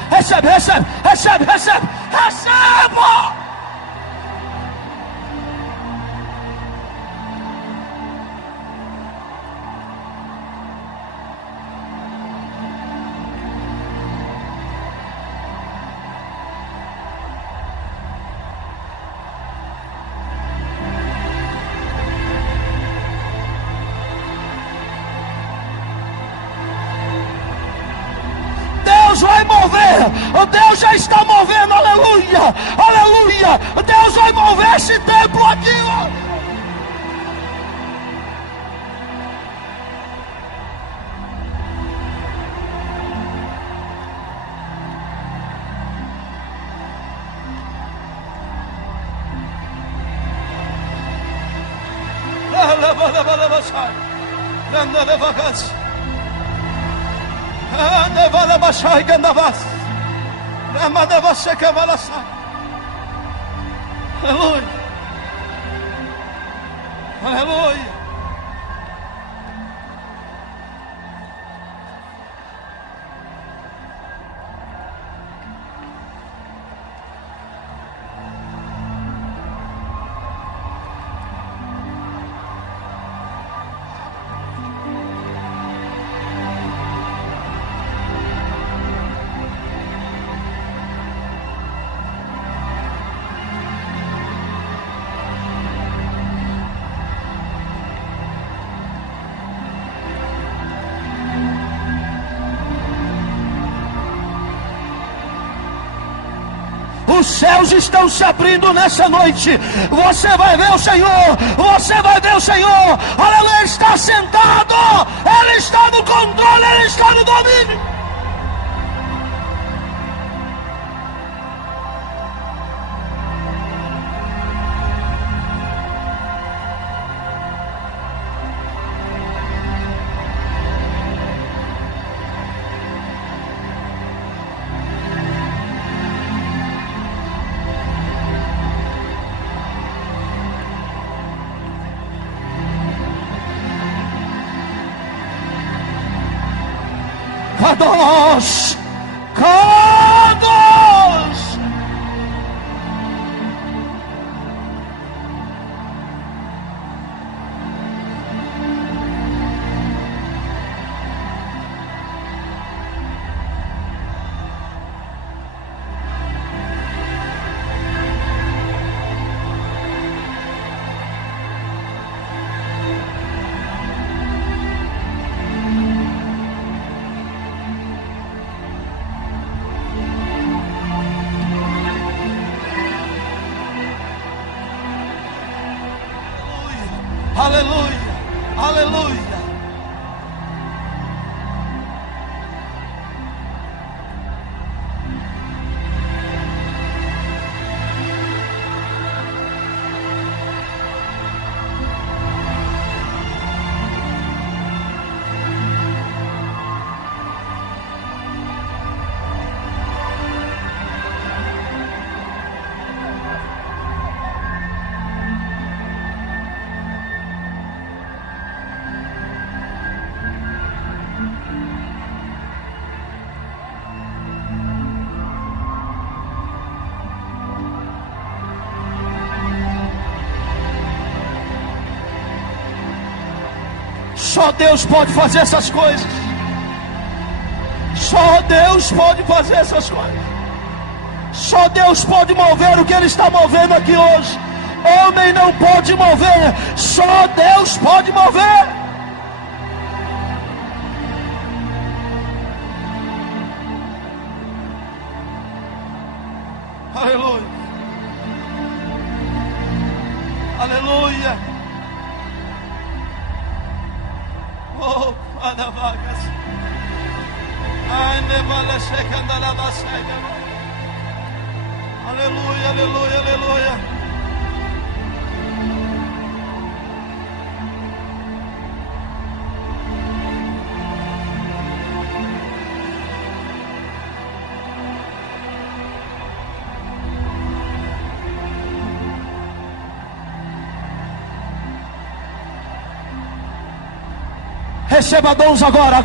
Deus já está movendo, aleluia. Deus vai mover esse templo aqui. Aleluia. Aleluia. Os céus estão se abrindo nessa noite. Você vai ver o Senhor. Você vai ver o Senhor. Aleluia, Ele está sentado. Ele está no controle. Ele está no domínio. Kadosh, Kadosh. Aleluia, aleluia. Só Deus pode fazer essas coisas. Só Deus pode fazer essas coisas. Só Deus pode mover o que Ele está movendo aqui hoje. Homem não pode mover. Só Deus pode mover. Aleluia. Aleluia. Oh, Pada vagas. Ai, nevala secanda la basega. Aleluia, aleluia, aleluia. Receba dons agora.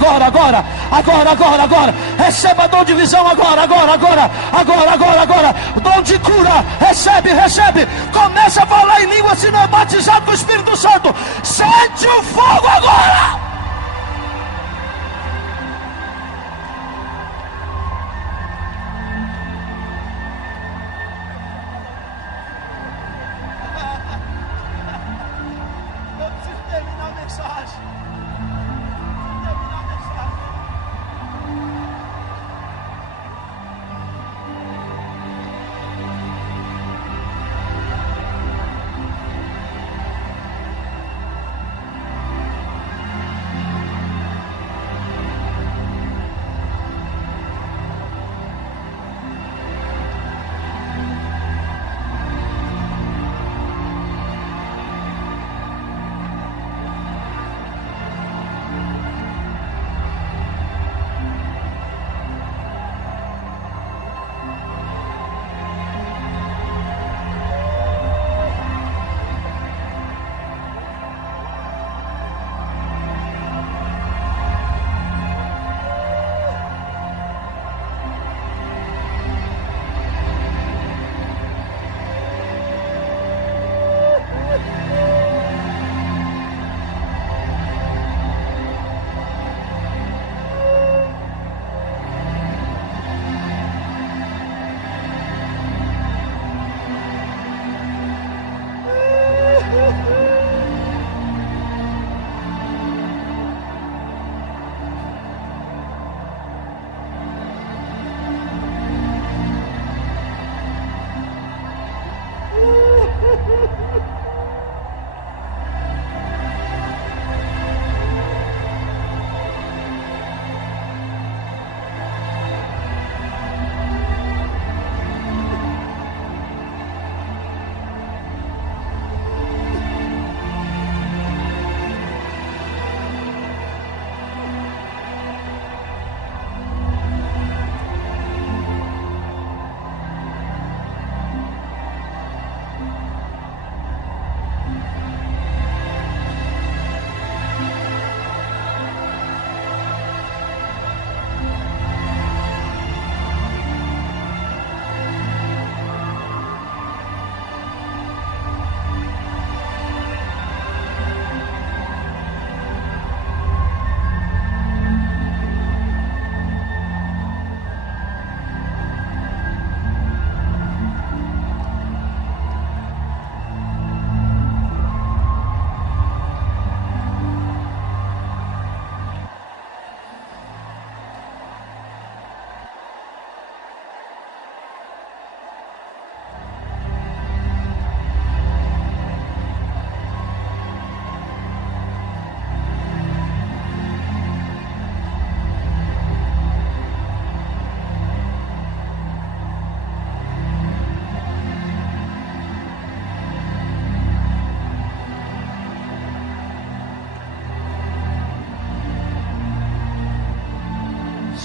Receba dom de visão agora. Dom de cura. Recebe. Começa a falar em língua se não é batizado com o Espírito Santo. Sente o fogo agora. Eu preciso terminar a mensagem.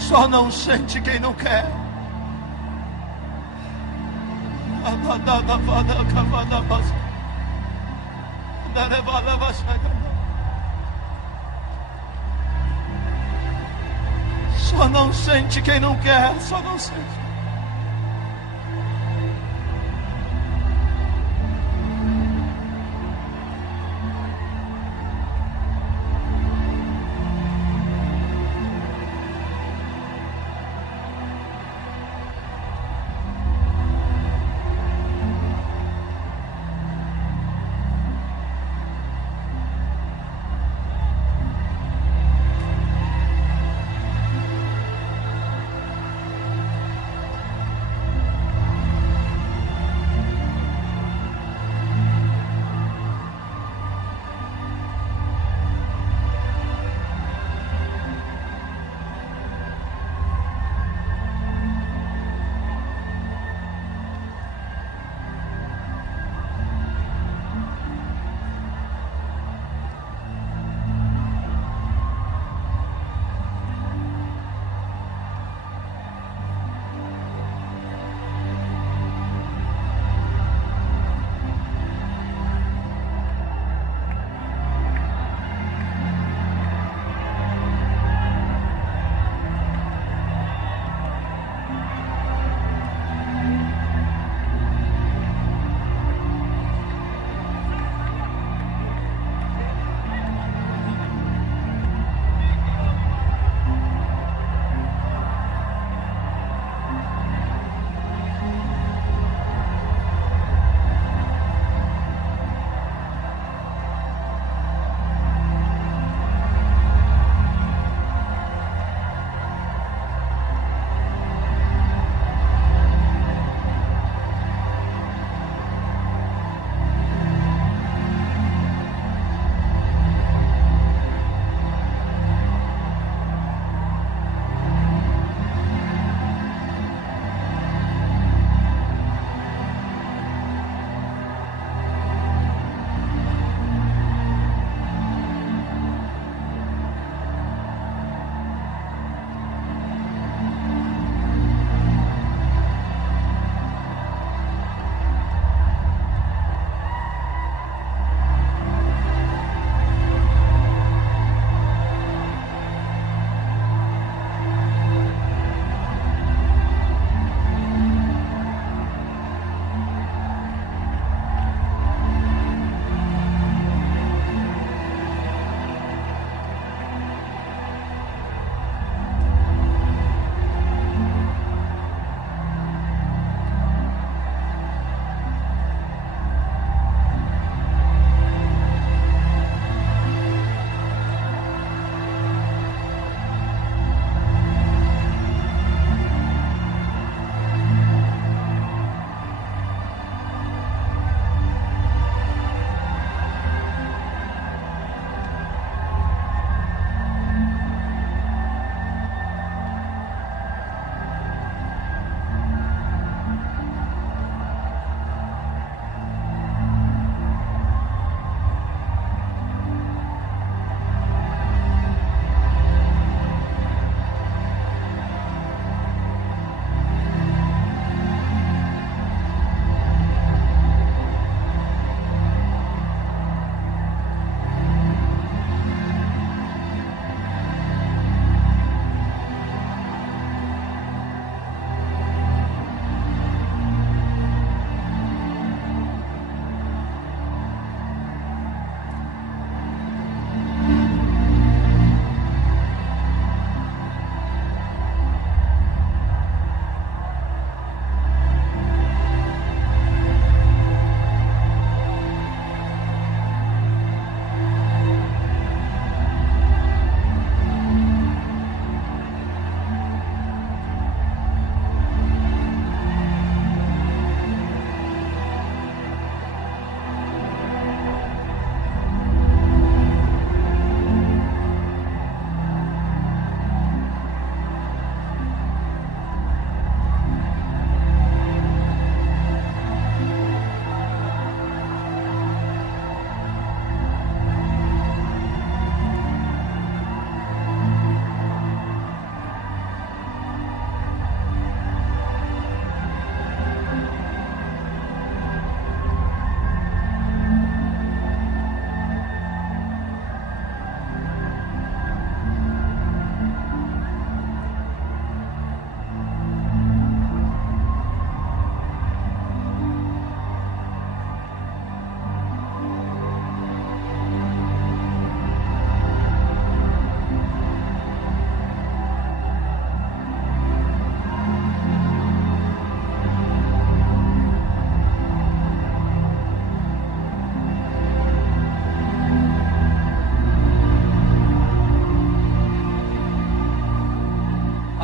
Só não sente quem não quer. Só não sente quem não quer. Só não sente.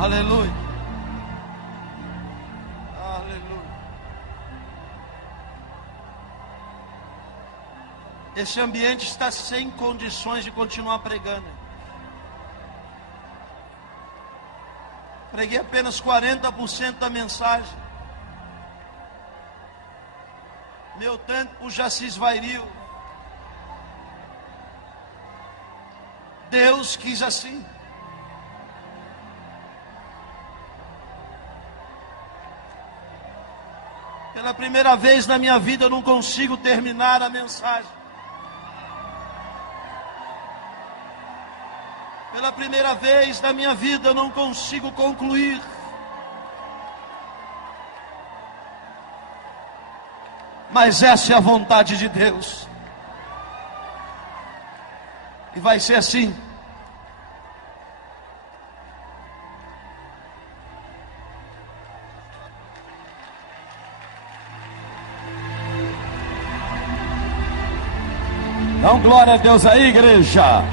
Aleluia. Aleluia. Esse ambiente está sem condições de continuar pregando. Preguei apenas 40% da mensagem. Meu tempo já se esvairiu. Deus quis assim. Pela primeira vez na minha vida eu não consigo terminar a mensagem. Pela primeira vez na minha vida eu não consigo concluir. Mas essa é a vontade de Deus. E vai ser assim. Dá glória a Deus aí, igreja.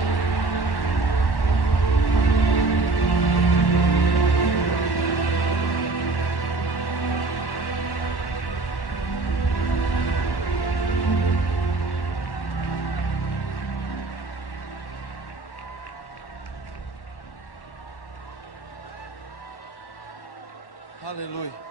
Aleluia.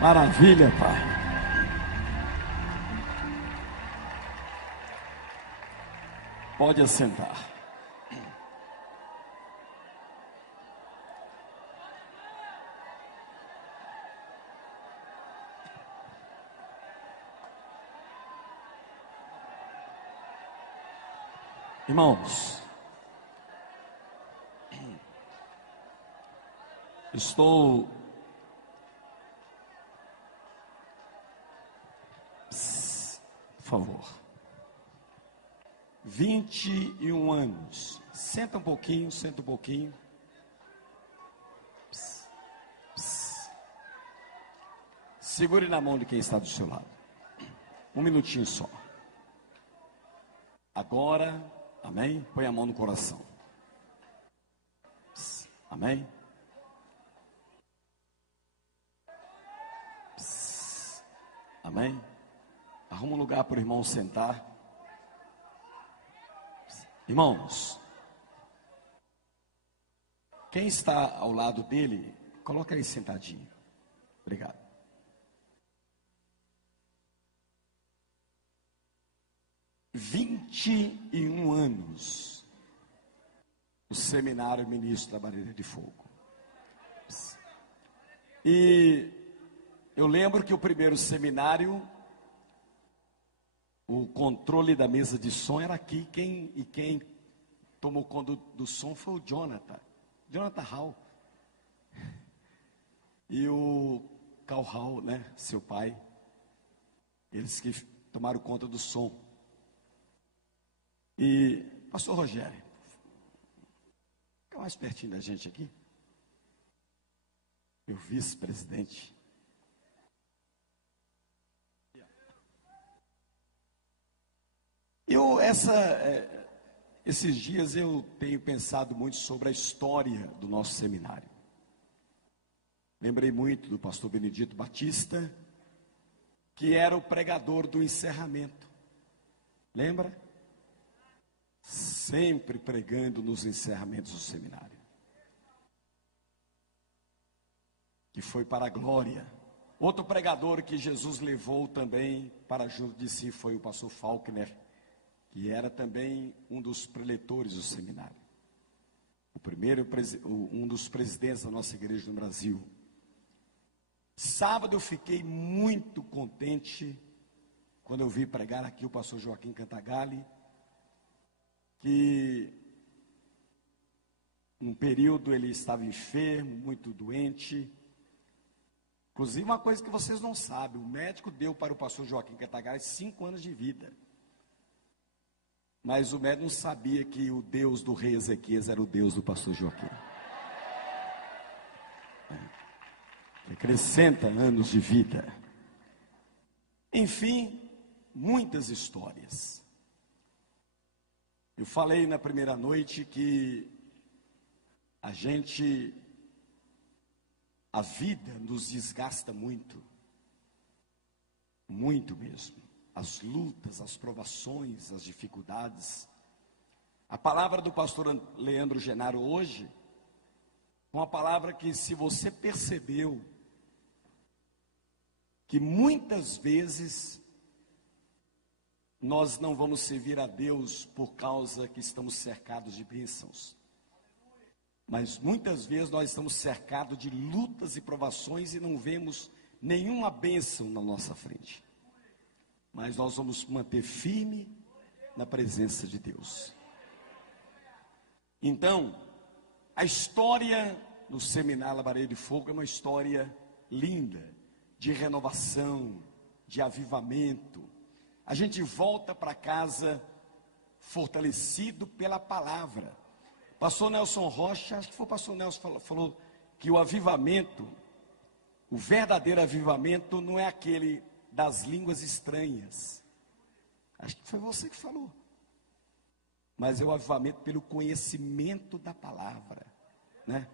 Maravilha, Pai. Pode assentar. Irmãos, estou por favor, 21 anos. Senta um pouquinho, senta um pouquinho. Segure na mão de quem está do seu lado. Um minutinho só. Agora, amém? Põe a mão no coração. Amém? Amém? Arruma um lugar para o irmão sentar. Irmãos, quem está ao lado dele, coloca ele sentadinho. Obrigado. "21 anos o seminário Ministro da Barreira de Fogo. E eu lembro que o primeiro seminário, o controle da mesa de som era aqui. Quem tomou conta do som foi o Jonathan Hall. E o Carl Hall, né, seu pai. Eles que tomaram conta do som. E pastor Rogério, fica mais pertinho da gente aqui. Meu vice-presidente. Esses dias eu tenho pensado muito sobre a história do nosso seminário. Lembrei muito do pastor Benedito Batista, que era o pregador do encerramento. Lembra? Sempre pregando nos encerramentos do seminário. Que foi para a glória. Outro pregador que Jesus levou também para junto de si foi o pastor Faulkner, que era também um dos preletores do seminário. Um dos presidentes da nossa igreja no Brasil. Sábado eu fiquei muito contente quando eu vi pregar aqui o pastor Joaquim Cantagalli, que num período ele estava enfermo, muito doente. Inclusive uma coisa que vocês não sabem, o médico deu para o pastor Joaquim Cantagalli 5 anos de vida. Mas o médico não sabia que o Deus do rei Ezequias era o Deus do pastor Joaquim. Que acrescenta anos de vida. Enfim, muitas histórias. Eu falei na primeira noite que a vida nos desgasta muito. Muito mesmo. As lutas, as provações, as dificuldades. A palavra do pastor Leandro Genaro hoje, uma palavra que, se você percebeu, que muitas vezes nós não vamos servir a Deus por causa que estamos cercados de bênçãos. Mas muitas vezes nós estamos cercados de lutas e provações e não vemos nenhuma bênção na nossa frente. Mas nós vamos manter firme na presença de Deus. Então, a história do Seminário Labaredo de Fogo é uma história linda, de renovação, de avivamento. A gente volta para casa fortalecido pela palavra. Pastor Nelson Rocha, acho que foi o pastor Nelson falou que o avivamento, o verdadeiro avivamento não é aquele das línguas estranhas. Acho que foi você que falou. Mas é o avivamento pelo conhecimento da palavra, né?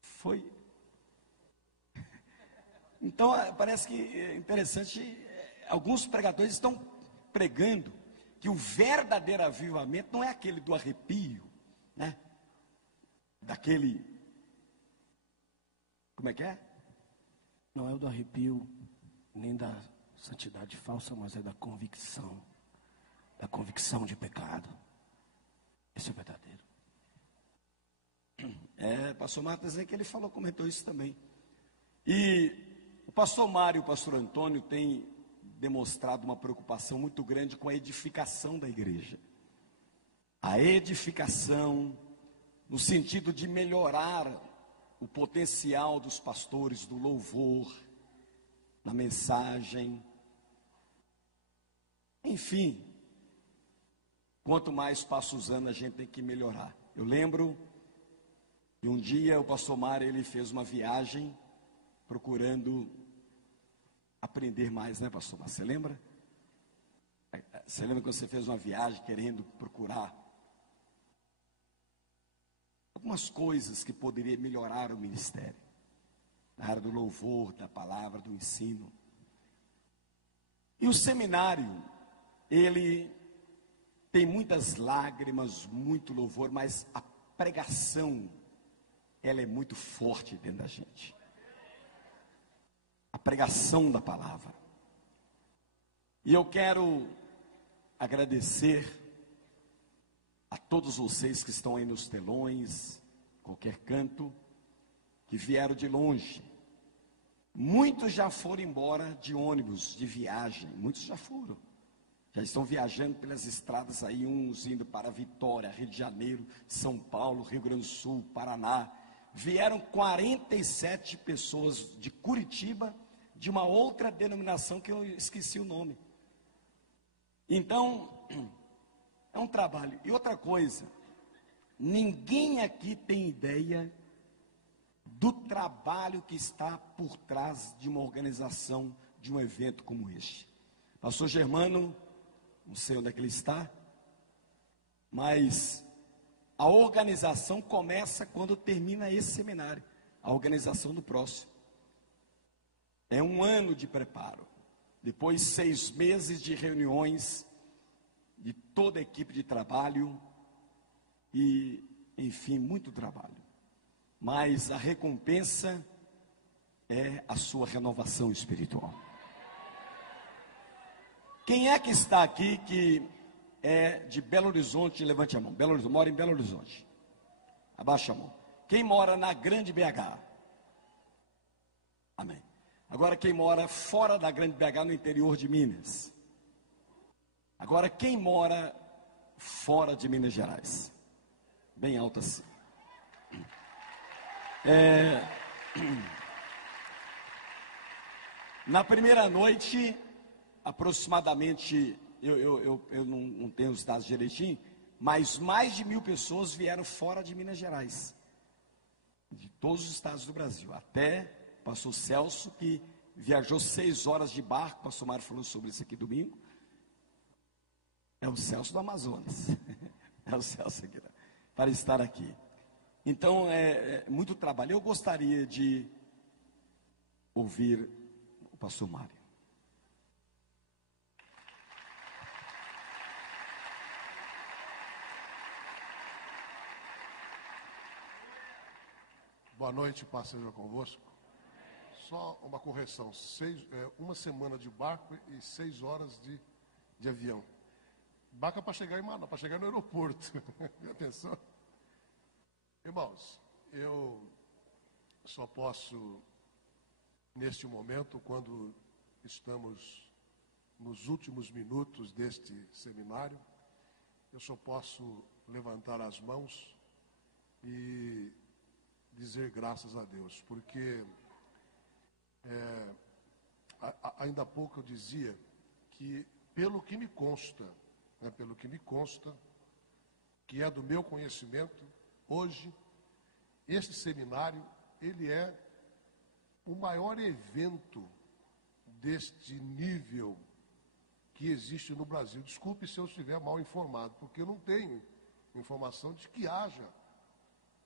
Foi. Então, parece que é interessante, alguns pregadores estão pregando que o verdadeiro avivamento não é aquele do arrepio, né? Daquele, como é que é? Não é o do arrepio, nem da santidade falsa, mas é da convicção de pecado. Esse é o verdadeiro. Pastor Marcos, que ele comentou isso também. E o pastor Mário e o pastor Antônio têm demonstrado uma preocupação muito grande com a edificação da igreja. A edificação, no sentido de melhorar o potencial dos pastores, do louvor, na mensagem. Enfim, quanto mais passa os anos, a gente tem que melhorar. Eu lembro que um dia o pastor Mário, ele fez uma viagem procurando aprender mais, né, pastor Mário? Você lembra? Você lembra que você fez uma viagem querendo procurar algumas coisas que poderiam melhorar o ministério, na área do louvor, da palavra, do ensino. E o seminário, ele tem muitas lágrimas, muito louvor, mas a pregação, ela é muito forte dentro da gente. A pregação da palavra. E eu quero agradecer a todos vocês que estão aí nos telões, qualquer canto, que vieram de longe. Muitos já foram embora de ônibus, de viagem, muitos já foram. Já estão viajando pelas estradas aí, uns indo para Vitória, Rio de Janeiro, São Paulo, Rio Grande do Sul, Paraná. Vieram 47 pessoas de Curitiba, de uma outra denominação que eu esqueci o nome. Então, é um trabalho. E outra coisa, ninguém aqui tem ideia do trabalho que está por trás de uma organização, de um evento como este. Pastor Germano, não sei onde é que ele está, mas a organização começa quando termina esse seminário, a organização do próximo. É um ano de preparo, depois 6 meses de reuniões, de toda a equipe de trabalho, e, enfim, muito trabalho. Mas a recompensa é a sua renovação espiritual. Quem é que está aqui que é de Belo Horizonte? Levante a mão. Belo Horizonte, mora em Belo Horizonte. Abaixa a mão. Quem mora na Grande BH? Amém. Agora quem mora fora da Grande BH, no interior de Minas? Agora quem mora fora de Minas Gerais? Bem alto assim. Na primeira noite, aproximadamente, eu não tenho os dados direitinho, mas mais de 1.000 pessoas vieram fora de Minas Gerais, de todos os estados do Brasil, até o pastor Celso, que viajou 6 horas de barco, o pastor Mário falou sobre isso aqui domingo, é o Celso do Amazonas, é o Celso aqui, para estar aqui. Então, é muito trabalho. Eu gostaria de ouvir o pastor Mário. Boa noite, paz seja convosco. Só uma correção, 1 semana de barco e 6 horas de avião. Barco é para chegar em Manaus, para chegar no aeroporto. Já pensou? Irmãos, eu só posso, neste momento, quando estamos nos últimos minutos deste seminário, eu só posso levantar as mãos e dizer graças a Deus, porque ainda há pouco eu dizia que, pelo que me consta, que é do meu conhecimento, hoje, este seminário, ele é o maior evento deste nível que existe no Brasil. Desculpe se eu estiver mal informado, porque eu não tenho informação de que haja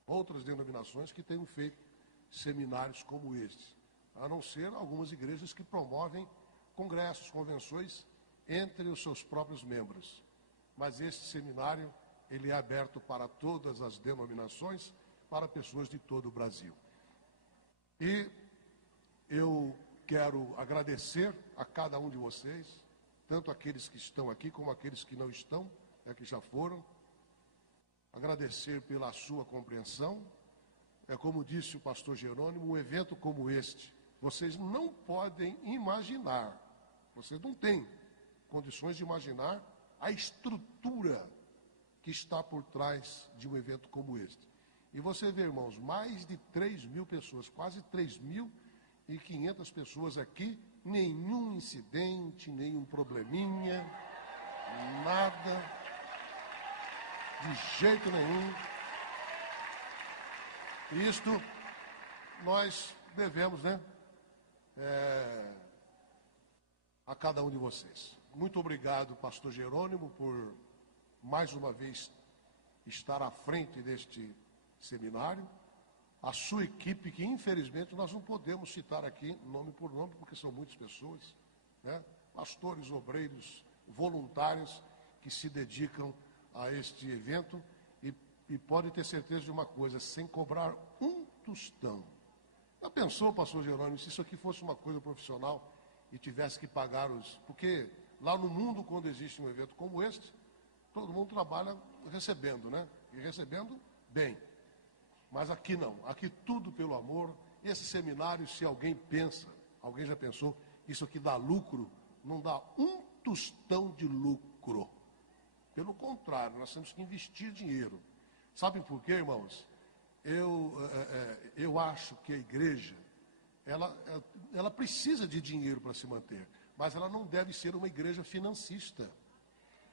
outras denominações que tenham feito seminários como este, a não ser algumas igrejas que promovem congressos, convenções entre os seus próprios membros. Mas este seminário, ele é aberto para todas as denominações, para pessoas de todo o Brasil. E eu quero agradecer a cada um de vocês, tanto aqueles que estão aqui como aqueles que não estão, que já foram. Agradecer pela sua compreensão. Como disse o pastor Jerônimo, um evento como este, vocês não podem imaginar, vocês não têm condições de imaginar a estrutura que está por trás de um evento como este. E você vê, irmãos, mais de 3.000 pessoas, quase 3.500 pessoas aqui, nenhum incidente, nenhum probleminha, nada, de jeito nenhum. Isto nós devemos, a cada um de vocês. Muito obrigado, pastor Jerônimo, por mais uma vez estar à frente deste seminário. A sua equipe, que infelizmente nós não podemos citar aqui nome por nome, porque são muitas pessoas, pastores, obreiros, voluntários que se dedicam a este evento e pode ter certeza de uma coisa, sem cobrar um tostão. Já pensou, pastor Jerônimo, se isso aqui fosse uma coisa profissional e tivesse que pagar porque lá no mundo, quando existe um evento como este, todo mundo trabalha recebendo, e recebendo bem. Mas aqui não, aqui tudo pelo amor. Esse seminário, se alguém pensa, alguém já pensou, isso aqui dá lucro, não dá um tostão de lucro. Pelo contrário, nós temos que investir dinheiro. Sabem por quê, irmãos? Eu acho que a igreja, ela precisa de dinheiro para se manter, mas ela não deve ser uma igreja financista.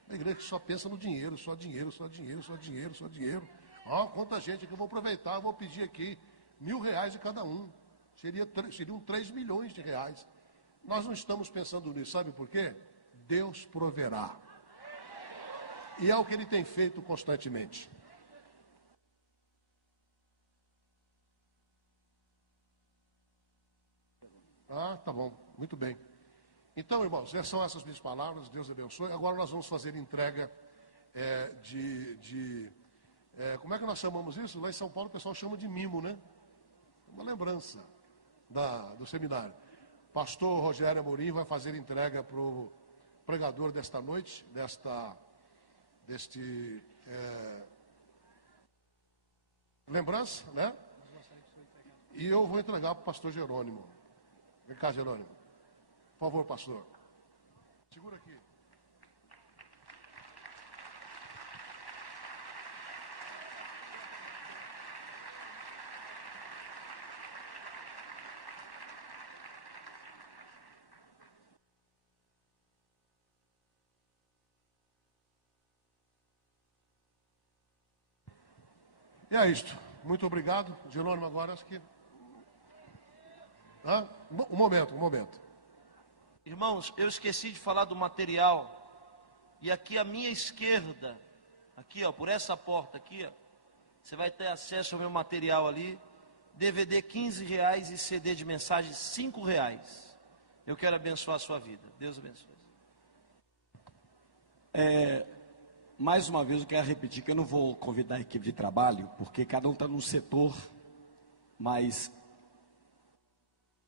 Uma igreja que só pensa no dinheiro, só dinheiro, só dinheiro, só dinheiro, só dinheiro. Quanta gente que eu vou aproveitar, eu vou pedir aqui R$1.000 de cada um. Seriam 3 milhões de reais. Nós não estamos pensando nisso, sabe por quê? Deus proverá. E é o que Ele tem feito constantemente. Tá bom, muito bem. Então, irmãos, são essas minhas palavras, Deus abençoe. Agora nós vamos fazer entrega como é que nós chamamos isso? Lá em São Paulo o pessoal chama de mimo, Uma lembrança do seminário. Pastor Rogério Amorim vai fazer entrega para o pregador desta noite, lembrança, E eu vou entregar para o pastor Jerônimo. Vem cá, Jerônimo. Por favor, pastor. Segura aqui. E é isto. Muito obrigado. Jerônimo, agora acho que... Um momento. Irmãos, eu esqueci de falar do material. E aqui à minha esquerda, aqui ó, por essa porta aqui ó, você vai ter acesso ao meu material ali. DVD R$15 e CD de mensagens R$5. Eu quero abençoar a sua vida. Deus abençoe. Mais uma vez eu quero repetir que eu não vou convidar a equipe de trabalho, porque cada um está num setor, mas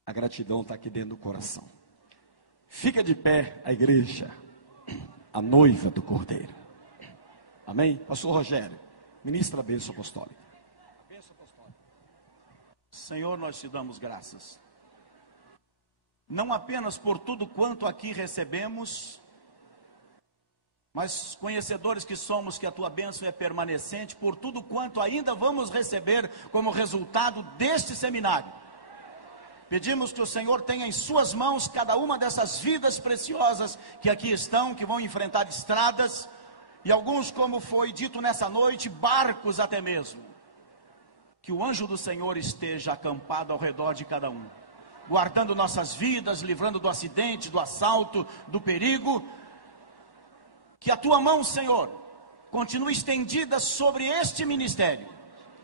a gratidão está aqui dentro do coração. Fica de pé a igreja, a noiva do Cordeiro. Amém? Pastor Rogério, ministra a bênção apostólica. Senhor, nós te damos graças. Não apenas por tudo quanto aqui recebemos, mas conhecedores que somos que a tua bênção é permanecente, por tudo quanto ainda vamos receber como resultado deste seminário. Pedimos que o Senhor tenha em suas mãos cada uma dessas vidas preciosas que aqui estão, que vão enfrentar estradas, e alguns, como foi dito nessa noite, barcos até mesmo. Que o anjo do Senhor esteja acampado ao redor de cada um, guardando nossas vidas, livrando do acidente, do assalto, do perigo. Que a tua mão, Senhor, continue estendida sobre este ministério,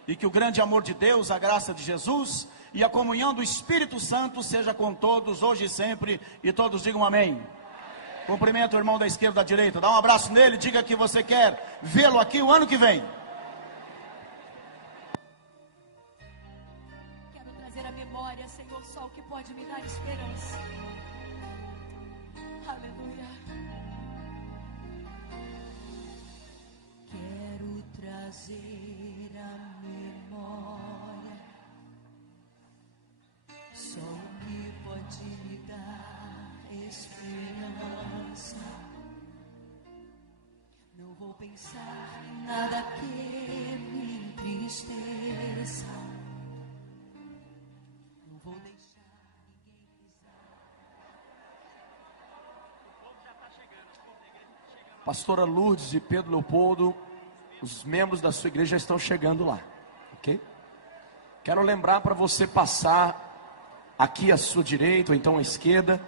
e que o grande amor de Deus, a graça de Jesus e a comunhão do Espírito Santo seja com todos, hoje e sempre, e todos digam amém. Cumprimenta o irmão da esquerda, da direita, dá um abraço nele, diga que você quer vê-lo aqui o ano que vem. Quero trazer à memória, Senhor, só o que pode me dar esperança. Aleluia. Quero trazer à memória só o que pode me dar esperança. Não vou pensar em nada que me entristeça. Não vou deixar ninguém pisar. Pastora Lourdes e Pedro Leopoldo, os membros da sua igreja estão chegando lá, ok? Quero lembrar para você passar aqui à sua direita ou então à esquerda.